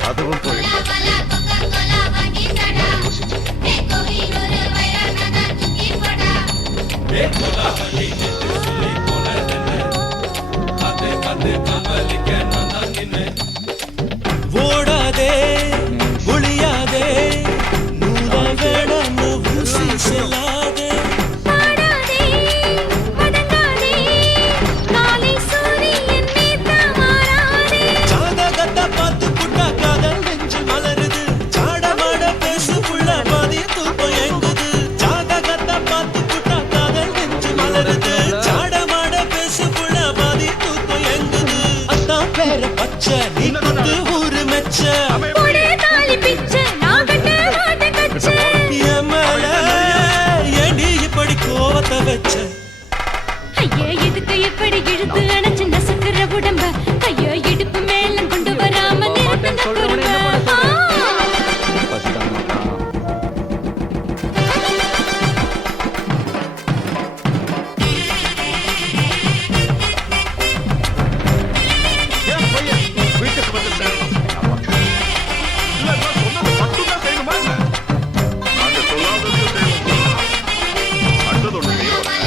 அதுவும் போயிட்டு ஓடாதே ஒளியாதே நூலா வேடான்னு ஊசி செல்லாதே ஜாதகத்தை பார்த்து புட்டா காதல் நெஞ்சு மலருது, சாடமாட பேசு புள்ள பாதி தூக்கம் எங்குது. ஜாதகத்தை பார்த்து புட்டா காதல் நெஞ்சு மலருது, சாடமாட பேசு புள்ள பாதி தூக்கம் எங்குது. அதான் பேர பச்சை நீ கொண்டு ஊரு மெச்ச என் மேல ஏண்டி இப்படி கோவத்தை வச்ச. ஐயா எதுக்கு இப்படி இழுத்து அணைச்சு நசுக்கிற உடம்ப, கைய இடுப்பு மேல கொண்டு வராம நிறுத்துங்க குறும்ப. வீட்டுக்கு வந்து சேரணும். இல்ல, நான் சொன்னது மட்டும்தான் செய்யணுமா என்ன? நாங்க சொல்லாததையும் செய்யணும். அடுத்தது ஒண்ணு செய்ய போறேன்.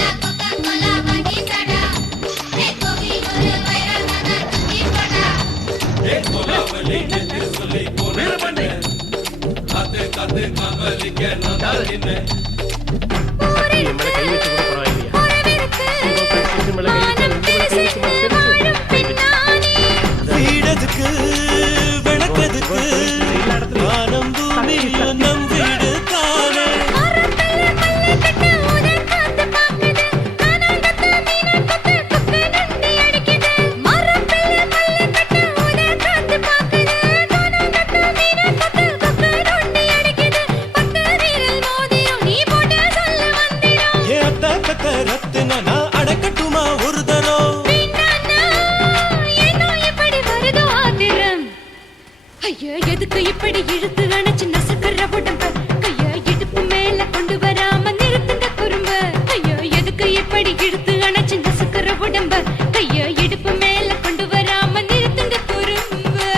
உடம்ப கைய இடுப்பு மேல கொண்டு வராம நிறுத்துங்க குறும்பு.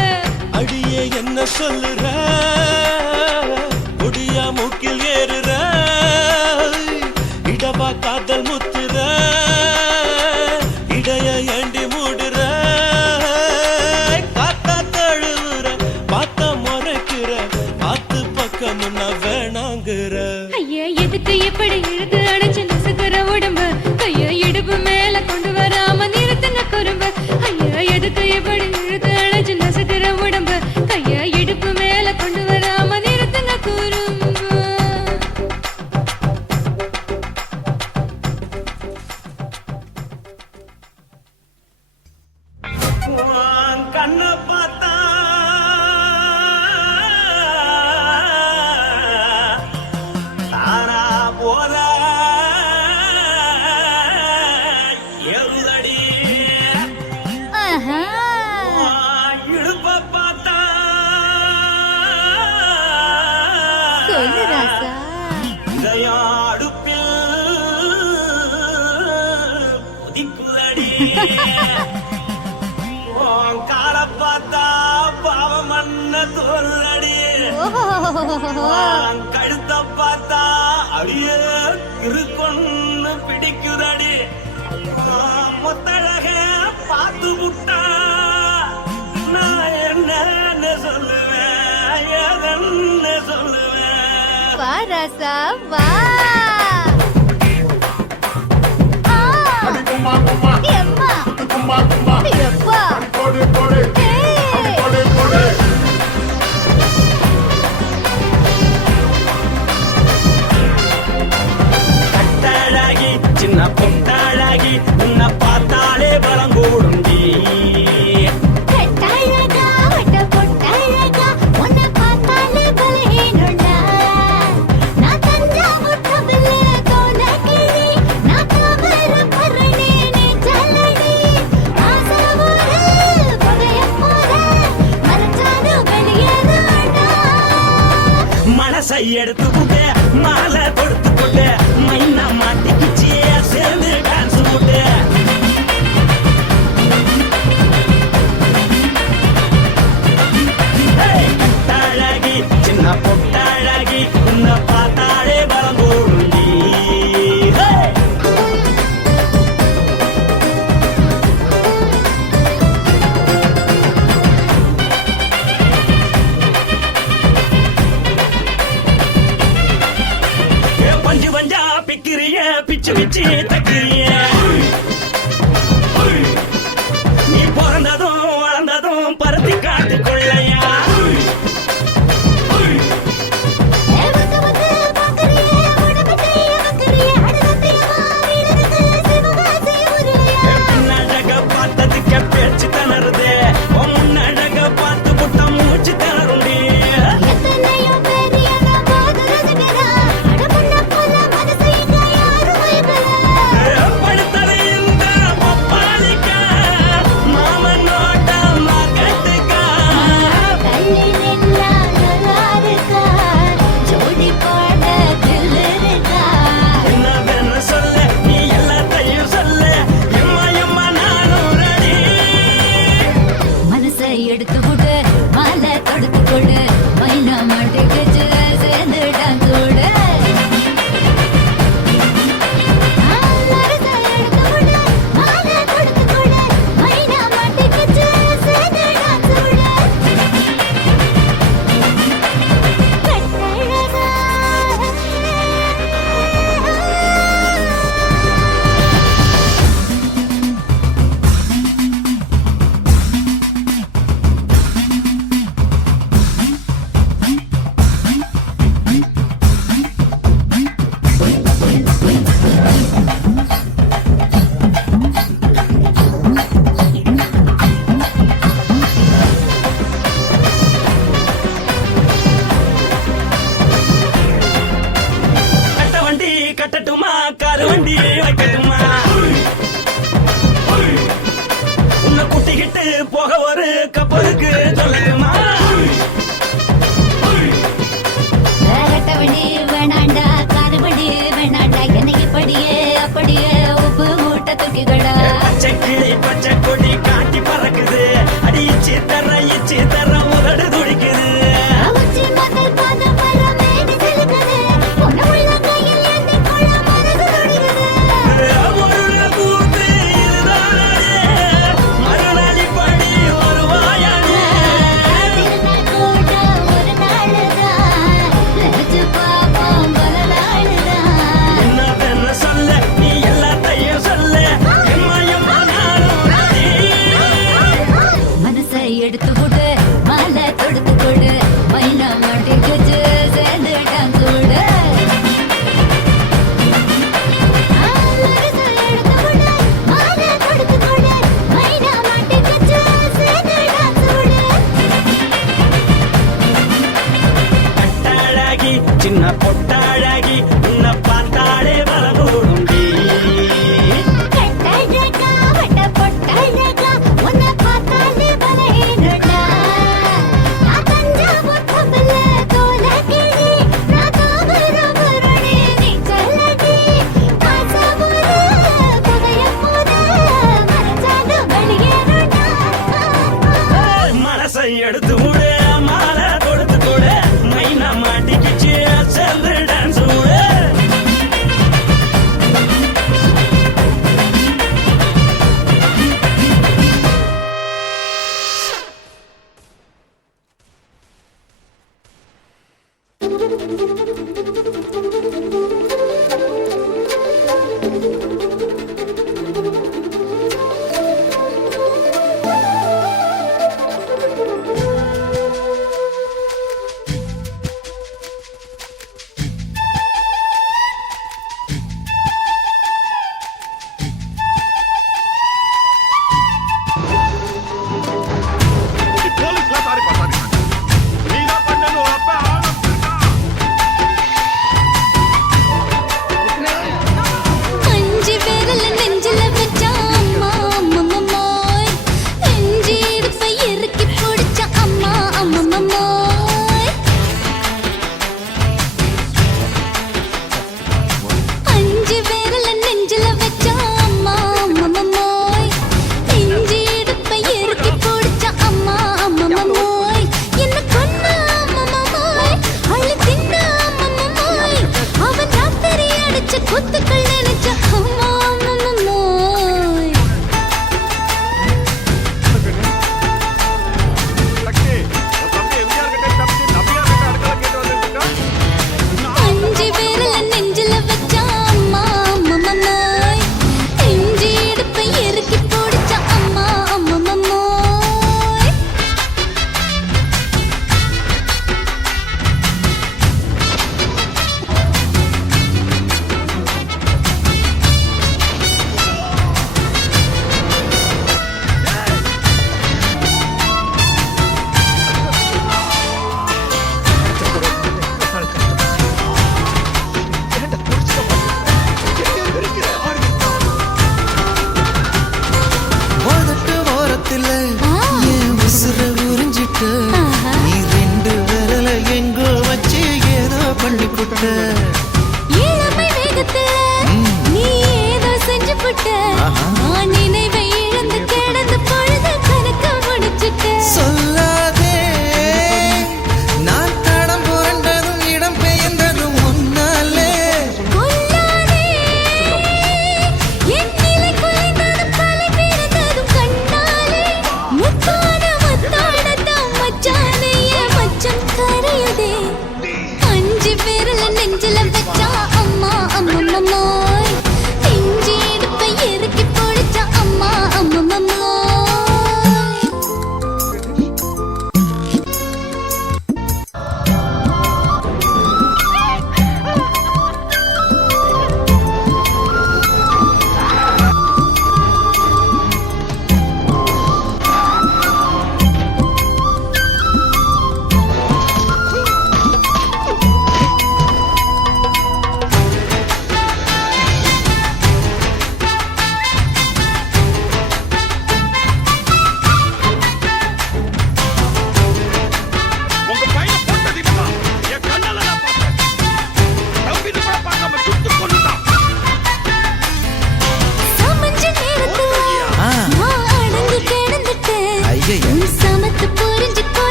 அடியே என்ன சொல்லுற முடியா மூக்கில் ஏறுற இடவா காதல் முத்துற இடைய ஏண்டி மூடுற காத்தா தழுவுற பார்த்தா முறைக்கிற பார்த்து பக்கம் வேணாங்குற. ஐயா எதுக்கு இப்படி இழுத்து அணைச்சு நசுக்கிற உடம்பு கைய இடுப்பு மேல கொண்டு வராம நிறுத்துங்க குறும்பு. ஐயா எதுக்கு இப்படி இழுத்து அணைச்சு நசுக்கிற உடம்பு கைய இடுப்பு மேல கொண்டு வராம நிறுத்துங்க குறும்பு. கண்ண பார்த்தா தாரா போல எருதடி இடுப்ப பார்த்தா சொல்லு ராசா. இதயம் அடுப்பில் உதிக்குதடி கால பார்த்தா பாவம் மண்ண தோல்றடி கழுத்த பார்த்தா அடியே இருக்குன்னு பிடிக்குதடி மொத்தழக பார்த்து விட்டா நான் என்ன சொல்லுவேன் எதன்னு சொல்லுவேன். வா ராசா வா. எம்மா எப்பா கட்டாழாகி சின்ன பொட்டாழாகி உன்னை பார்த்தாலே பலம் கூடுண்டி. கட்டாழகா வட்ட பொட்டாழகா உன்னை பார்த்தாலே பலஹீனண்டா. நான் தஞ்சாவூர் தவிலே கோலகிரி நான் தாமர பரணி நீ ஜல்லடி. ஆசையூரு புகைய போற மறைச்சாலும் வெளியேறாண்டா. மனசை எடுத்துக்கிட்ட மாலை கொடுத்துக்கிட்ட மைனா மாட்டிக்கிச்சு சேர்ந்து டான்ஸ் போட்டு. கட்டாழகி சின்ன பொட்டாழகி உன்னை பார்த்தாலே பலம் கூடுண்டி. பஞ்சு பஞ்சா பிக்கிறிய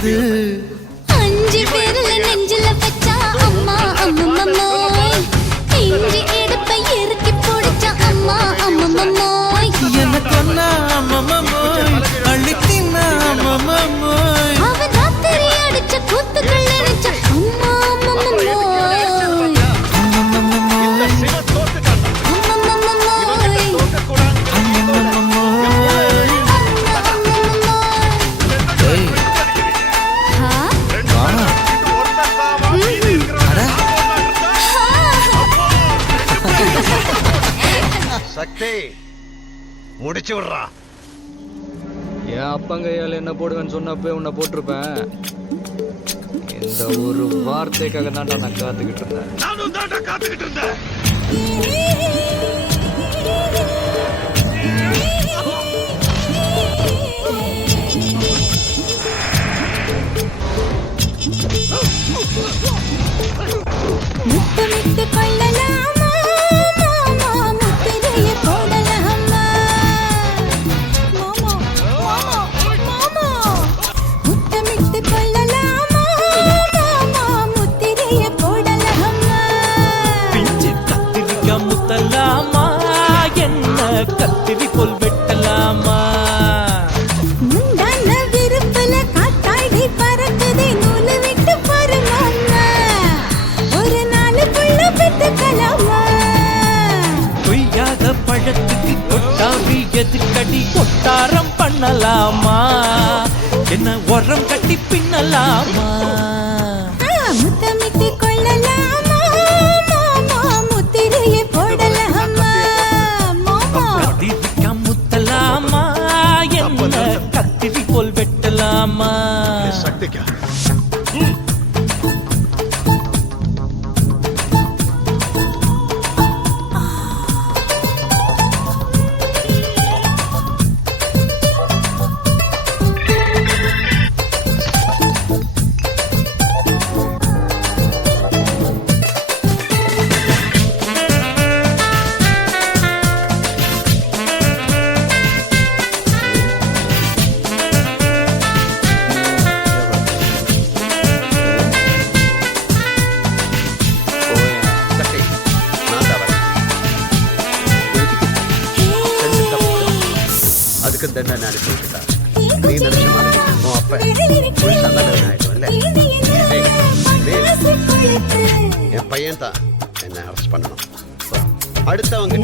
இருக்குது. 5 பேர்ல நெஞ்சில வச்சா அம்மா அம்மம்மம்மோய். இஞ்சி எடுப்பை இறுக்கி போடுச்சா அம்மா அம்மம்மம்மோய். எனக்கு ஒன்னா அம்மம்மம்மோய், அள்ளித்தின்னா அம்மம்மம்மோய். அவன் ராத்திரி அடிச்ச கூத்துக்கள் நினைச்சா அம்மா அம்மம்மம்மோய். சக்தி முடிச்சு விடுறா. என் அப்பங்கையால் என்ன போடுவேன்னு சொன்னப்ப உன்னை போட்டிருப்பேன். இந்த ஒரு வார்த்தைக்காக தான்டா நான் காத்துக்கிட்டு இருந்தேன். நானும் தாண்டா காத்துக்கிட்டு இருந்தேன். முத்தமிட்டு கொள்ளலாமா மாமா, முத்திரையை போடலாமா மாமா மாமா. முத்தமிட்டு கொள்ளலாமா மாமா, முத்திரையை போடலாமா. பிஞ்சு கத்திரிக்கா முத்தலாமா, என்ன கத்திரி போல் வெட்டலாமா. முந்தான விருப்பல காத்தாடி பறக்குதே, நூலு விட்டு பருமாமா. ஒரு நாளுக்குள்ள பெத்துக்கலாமா. கொய்யாத பழத்துக்கு கொட்டாவி எதுக்கடி கொட்டாரம் பண்ணலாமா, என்ன உரம் கட்டி பின்னலாமா. முத்தமிட்டு கொள்ளலாமா மாமா, முத்திரையை போடலாமா மாமா. கத்திரிக்கா முத்தலாமா, என்ன கத்திரி போல் வெட்டலாமா. சக்திக்கா அதுக்கு தண்டனை அனுப்பிவிட்டா. நீ நினைச்ச மாதிரி உன் அப்ப புதுசா நல்லவன் ஆயிடும்ல. என் பையன் தான் என்ன அரெஸ்ட் பண்ணணும். அடுத்தவங்க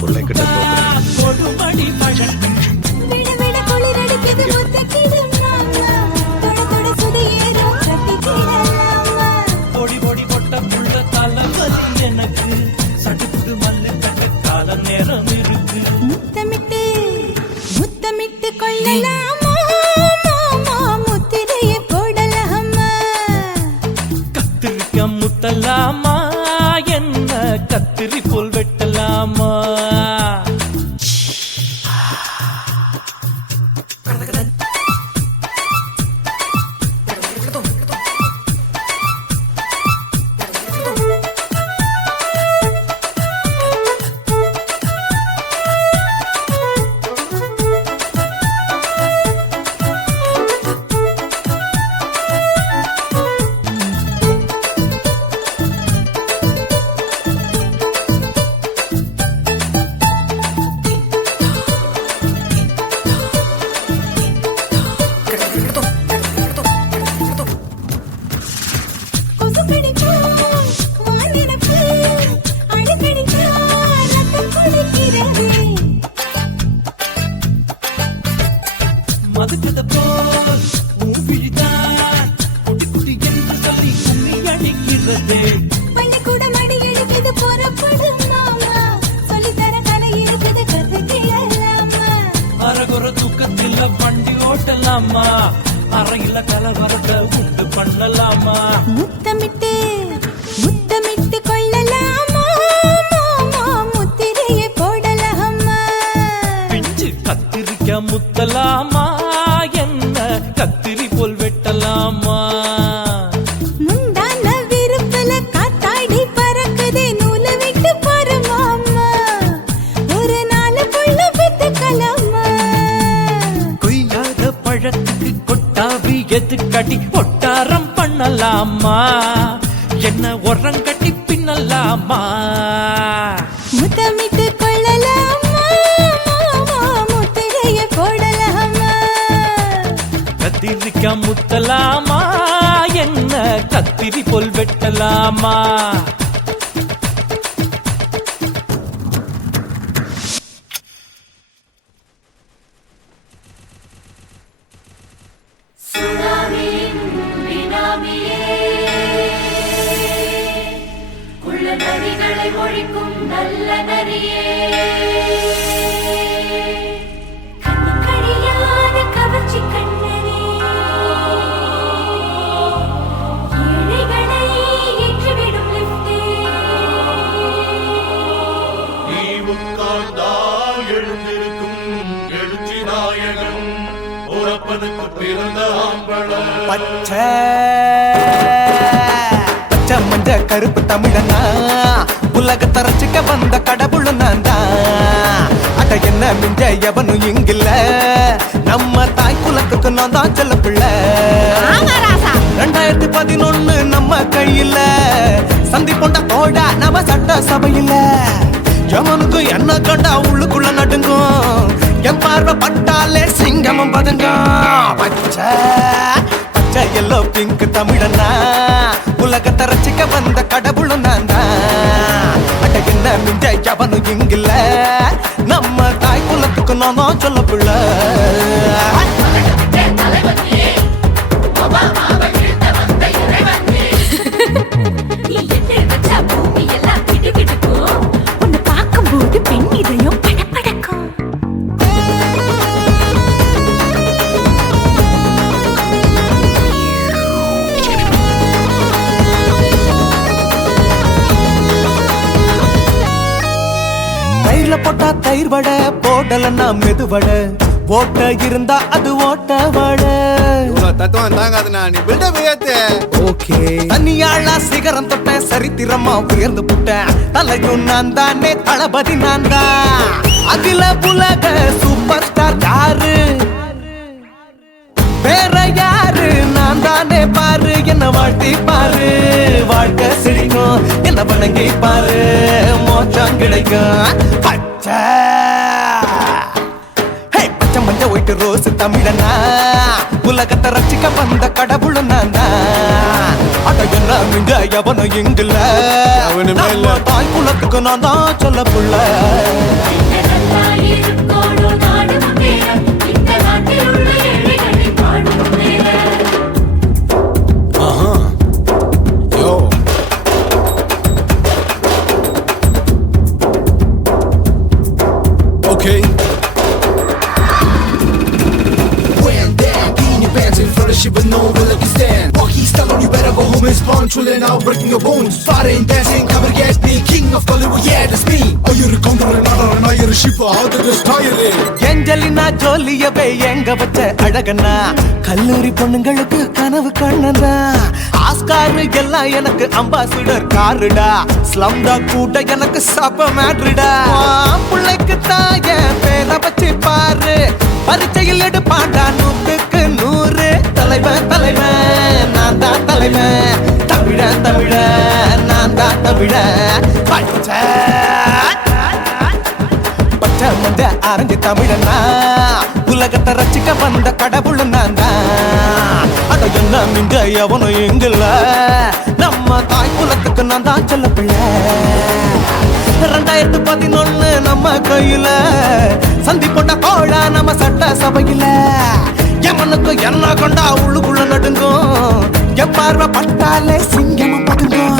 பிள்ளைகிட்ட கொடுமடி பழம் விட விட குளிரடிக்குது முத்தக்கிடும் மாமா, தொட தொட சுதியேறும் கட்டிக்கிடலாமா. பொடி பொடி பொட்ட புள்ள தலைவலி எனக்கு, சடுக்குடு மல்லு கட்ட கால நேரம் இருக்கு. முத்தமிட்டு முத்தமிட்டு கொள்ளலாமா மாமா, முத்திரையை போடலாமா. கத்திரிக்கா முத்தலாமா, என்ன கத்திரி போல் வெட்டலாமா. கொசு கடிச்சா வானிடப்பு, அடிக்கடிச்சா ரத்தம் குடிக்கிறதே. மதுக்கத போல் மூவிழிதான் குட்டி குட்டி என்று சொல்லி கும்மி அடிக்கிறது. பள்ளிக்கூடம் அடி எடுக்குது புறப்படும் மாமா, சொல்லித்தர கலை இருக்குது கத்துக்கிடலாமா. அரகுற தூக்கத்தில் வண்டி ஓட்டலாமா, அறையில கலவரத்தை உண்டு பண்ணலாமா. முத்தமிட்டு முத்தமிட்டு கொள்ளலாமா மாமா, முத்திரையை போடலாமா. பிஞ்சு கத்திரிக்கா முத்தலாமா, என்ன கத்திரி போல் வெட்டலாமா. முந்தான விருப்பல காத்தாடி பறக்குதே, நூலு விட்டு பருமாமா. ஒரு நாளுக்குள்ள பெத்துக்கலாமா. கொய்யா எதுக்கடி ஒட்டாரம் பண்ணலாமா என்ன உரம் கட்டி பின்னலாமா முத்தமிட்டு கொள்ளலாமா முத்திரைய போடலாமா கத்திரிக்கா முத்தலாமா என்ன கத்திரி போல் வெட்டலாமா ஒழிக்கும் நல்ல நரியே கவர்ச்சி கண்ணனே ஏழைகளை ஏற்றிவிடும் லிப்டே நீ உட்கார்ந்தால் எழுந்திருக்கும் எழுச்சி நாயகன் உறப்பதுக்கு பிறந்த ஆம்பள பச்சை மஞ்ச கருப்பு தமிழனா உலகத்தை ரசிக்க வந்த கடவுள் நான் தான் அட என்ன மிஞ்ச எவனும் இங்கில்ல நம்ம தாய் குலத்துக்கு நான் தான் சொல்ல பிள்ளை 2011 நம்ம கையில சந்தி போண்ட தோட நவ சட்ட சபையில எவனுக்கு என்ன கண்டா உள்ளுக்குள்ள நடுங்கும் என் பார்வை பட்டாலே சிங்கமும் பதுங்கும் பச்சை பச்சை எல்லோ பிங்க் தமிழனா உலகத்தை ரசிக்க வந்த கடவுளும் நான் தான் அட என்ன மிஞ்ச எவனும் இங்கில்ல நம்ம தாய் குலத்துக்கு நான் தான் சொல்ல பிள்ளை உன்னை பார்க்கும்போது பெண் இதயம் படபடக்கும் தயிர்ல போட்டா தயிர் வடை போடலன்னா மெது வடை ஓட்ட இருந்தா அது ஓட்ட வடை தத்துவம் தாங்காதுண்ணா நீ பில்டப் ஏத்து ஓகே தனியாளா சிகரம் தொட்டேன் சரித்திரமா உயர்ந்து புட்டேன் தலையும் நான் தானே தளபதி நான் தான் அகில உலக சூப்பர் ஸ்டார் யாரு வேற யாரு நான் தானே பாரு என்ன வாழ்த்தி பாரு வாழ்க்கை சிரிக்கும் என்ன வணங்கி பாரு மோட்சம் கிடைக்கும் பச்சை பச்சை மஞ்ச ஒயிட்டு ரோஸ் தமிழனா உலகத்தை ரசிக்க வந்த கடவுள் நான் தான் அட என்ன மிஞ்ச எவனும் இங்கில்ல நம்ம தாய் குலத்துக்கு நான் தான் சொல்ல புள்ள Okay. When down, in your pants in front of shit, but no one will can stand. Walk he's telling you better go home and spawn, chilling out, breaking your bones. Fighting, dancing, cover gas, being king of Hollywood, yeah, that's me. Oh, you're a conqueror, not you're a shipper, how did this tire it? Angelina ஜோலியவே எங்க வச்ச அழகனா கல்லூரி பொண்ணுங்களுக்கு கனவு கண்ணனா ஆஸ்கார் எல்லாம் எனக்கு அம்பாசிடர் காருடா ஸ்லம்டா கூட எனக்கு சப்ப மேட்ருடா பிள்ளைக்கு தாய பேரை வச்சு பாரு பரீட்சையில் எடுப்பாண்டா 100க்கு 100 தலைவன் தலைவன் நான் தான் தலைவன் தமிழன் தமிழன் நான் தான் தமிழன் பச்சை பச்சை மஞ்ச ஆரஞ்சு தமிழனா உலகத்தை ரசிக்க வந்த கடவுள் நான் தான் அட என்ன மிஞ்ச எவனும் எங்கில்ல நம்ம தாய் குலத்துக்கு நான் தான் சொல்ல பிள்ளை 2011 நம்ம கையில சந்தி போட்ட கோழா நம்ம சட்ட சபையில எவனுக்கு என்ன கொண்டா உள்ளுக்குள்ள நடுங்கும் என் பார்வை பட்டாலே சிங்கமும் பதுங்கும்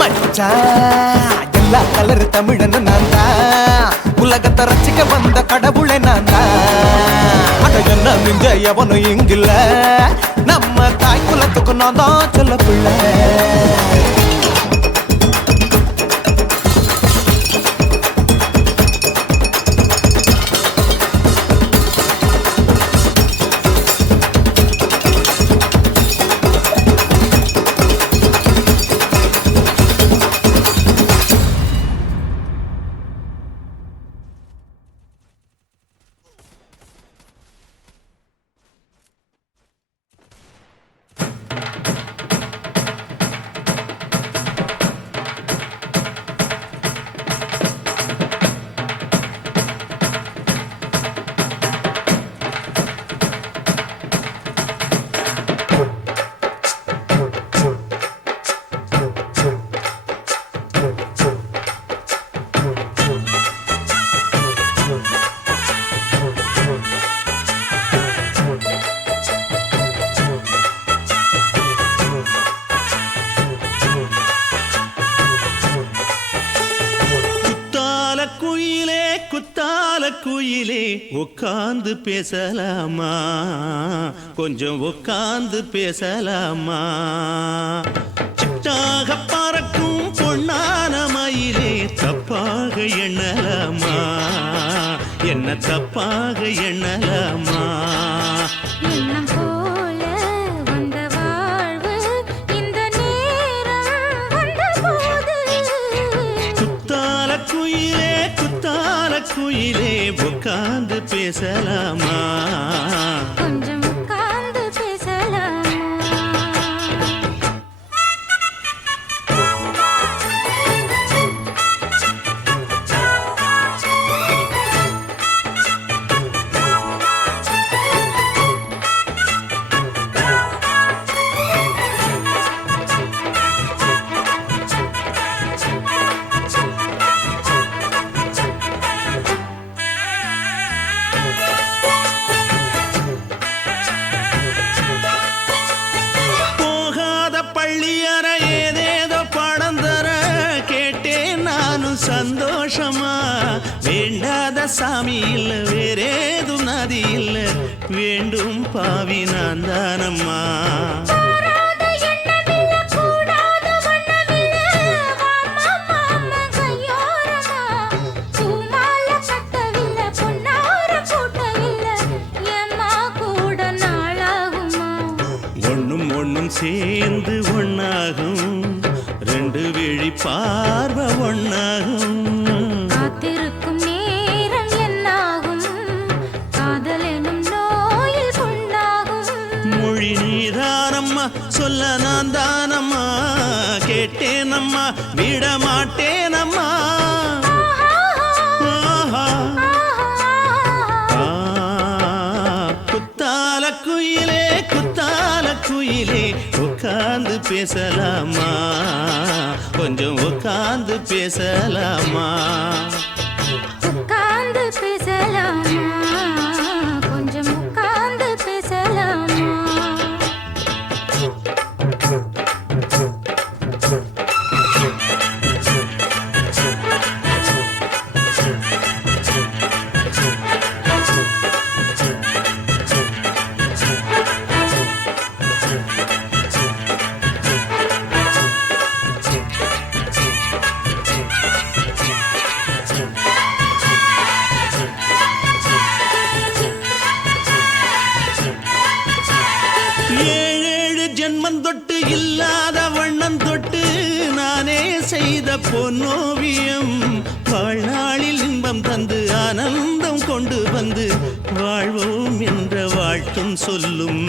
மச்சா எல்லா கலர் தமிழன் நான் தான் உலகத்தை ரசிக்க வந்த கடவுளை நான் தான் அட என்ன மிஞ்ச எவனும் இங்கில்ல நம்ம தாய் குலத்துக்கு நான் தான் சொல்ல பிள்ளை குத்தால குயிலே உட்கார்ந்து பேசலாமா கொஞ்சம் உட்கார்ந்து பேசலாமா சிட்டாக பறக்கும் பொன்னான மயிலே தப்பாக எண்ணலாமா என்ன தப்பாக எண்ணலாமா எண்ணம் போல வந்த வாழ்வு இந்த நேரம் வந்தபோது குத்தால குயிலே உட்கார்ந்து பேசலாமா கொஞ்சம் உட்கார்ந்து பேசலாமா சந்தோஷமா வேண்டாத சாமி இல்ல வேறேது நதி இல்ல வேண்டும் பாவி நான் தானம்மா ஒண்ணும் ஒண்ணும் சேர்ந்து ஒன்னாகும் ரெண்டு விழி பார்வை ஒன்னாகும் காத்திருக்கும் நேரம் என்னாகும் காதல் எனும் நோயில் புண்ணாகும் மொழி நீதானம்மா சொல்ல நான் தானம்மா கேட்டேனம்மா விட மாட்டேனம்மா குத்தால குயிலே உட்கார்ந்து பேசலாமா கொஞ்சம் உட்கார்ந்து பேசலாமா உட்கார்ந்து பேசலாமா கொஞ்சம் உட்கார்ந்து பேசலாமா தொட்டு இல்லாத வண்ணம் தொட்டு நானே செய்த பொன்னோவியம் வாழ்நாளில் இன்பம் தந்து ஆனந்தம் கொண்டு வந்து வாழ்வோம் என்ற வாழ்த்தும் சொல்லும்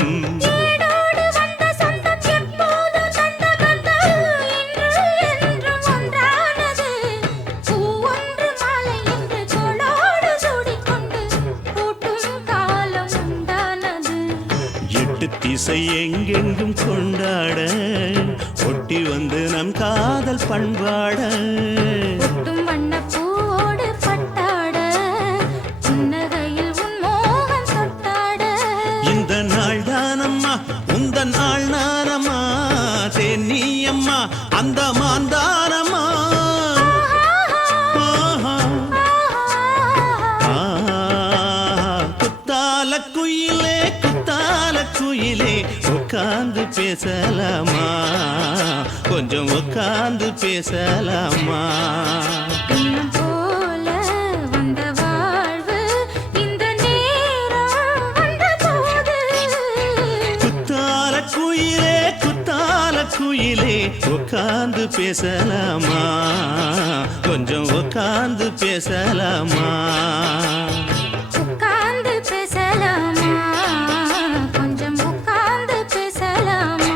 திசை எங்கெங்கும் கொண்டாட ஒட்டி வந்து நம் காதல் பண்பாட வண்ணப்பூவோடு பட்டாட புன்னகையில் உன் மோகம் தொட்டாட இந்த நாள் தானம்மா உந்த நாள் நானம்மா தென்னியம்மா அந்த மாந்தானம்மா குயிலே உட்கார்ந்து பேசலாமா கொஞ்சம் உட்கார்ந்து பேசலாமா போல வந்த வாழ்வு இந்த நேரம் வந்தபோது குத்தால குயிலே உட்கார்ந்து பேசலாமா கொஞ்சம் உட்கார்ந்து பேசலாமா உட்கார்ந்து பேசலாமா கொஞ்சம் உட்கார்ந்து பேசலாமா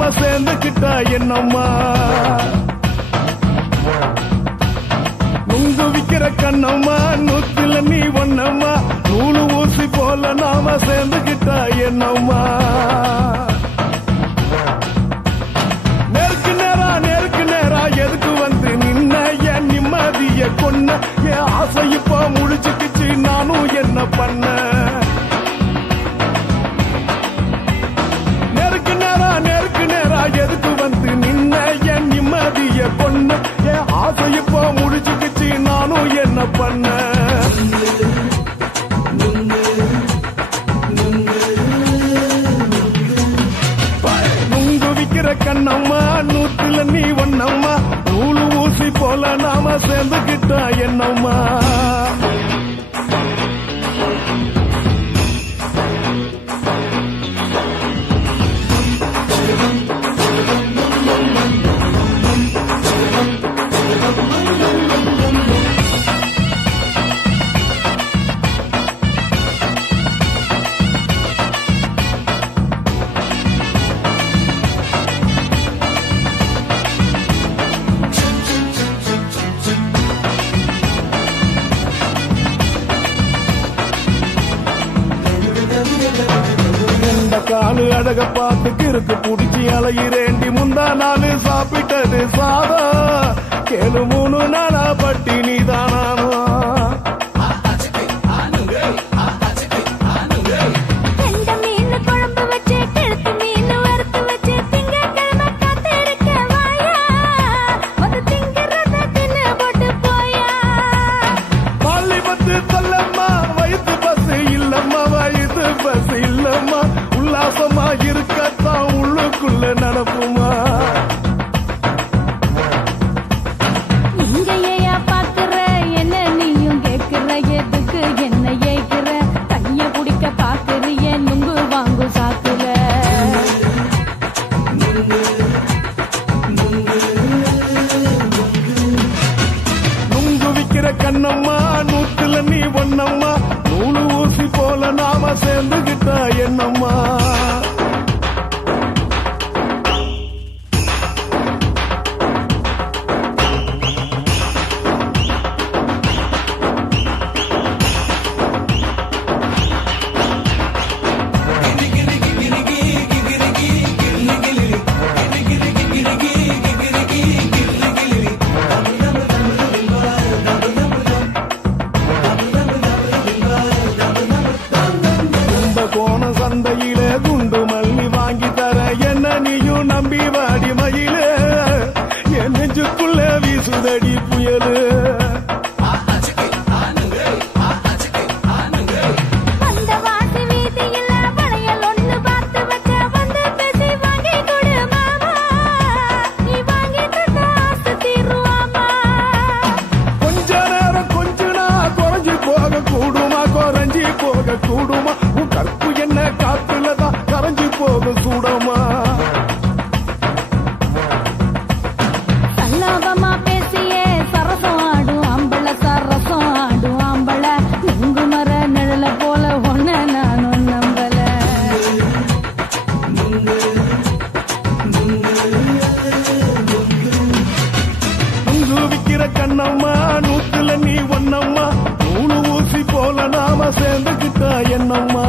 நாம சேர்ந்துக்கிட்டா என்னம்மா நுங்கு விக்கிற கண்ணம்மா நூத்துல நீ ஒன்னம்மா நூலு ஊசி போல நாம சேர்ந்துக்கிட்டா என்னம்மா நேருக்கு நேரா எதுக்கு வந்து நின்ன என் நிம்மதிய கொன்ன என் ஆசை இப்போ முடிச்சுக்கிச்சு நானும் என்ன பண்ண நேருக்கு நேரா எதுக்கு வந்து நின்ன என் நிம்மதிய கொன்ன என் ஆசை இப்போ முடிச்சுக்கிச்சு நானும் என்ன பண்ண நுங்கு விக்கிற கண்ணம்மா நூத்துல நீ ஒன்னம்மா நூலு ஊசி போல நாம சேர்ந்துக்கிட்டா என்னம்மா காலு அழக பார்த்துக்கு இருக்கு புடிச்சி அலையிறேண்டி முந்தா நாலு சாப்பிட்டது சாதா கேளு 3 நாளா பட்டினி தானாமா வயிற்று பசு இல்லம்மா வயிற்று பசு இல்லம்மா உல்லாசமா இருக்கத்தான் உள்ளுக்குள்ள நடப்புமா இங்கேயா பாக்குற என்ன நீயும் கேக்குற எதுக்கு என்ன ஏக்குற கைய குடிக்க பாக்குறிய நுங்கு வாங்கு சாக்குற நுங்கு விக்கிற கண்ணம்மா நூத்துல நீ ஒன்னம்மா நூலு ஊசி போல நாம சேர்ந்துகிட்டா என்னம்மா கோண சந்தையில குண்டு மல்லி வாங்கி தர என்ன நீயும் நம்பி வாடி மயில என் நெஞ்சுக்குள்ள வீசுதடி புயலு கொஞ்ச நேரம் கொஞ்சனா குறைஞ்சி போக கூடுமா குறைஞ்சி போக கூடுமா உன் கற்பு என்ன காத்துலதான் கரைஞ்சி போக சூடமா சல்லாபமா பேசியே சரசம் ஆடும் ஆம்பள சரசம் ஆடும் ஆம்பள நுங்கு மர நிழல போல ஒன்ன நானும் நம்பல நுங்கு விக்கிற கண்ணம்மா நூத்துல நீ ஒன்னம்மா நூலு ஊசி போல நாம சேர்ந்துக்கிட்டா என்னம்மா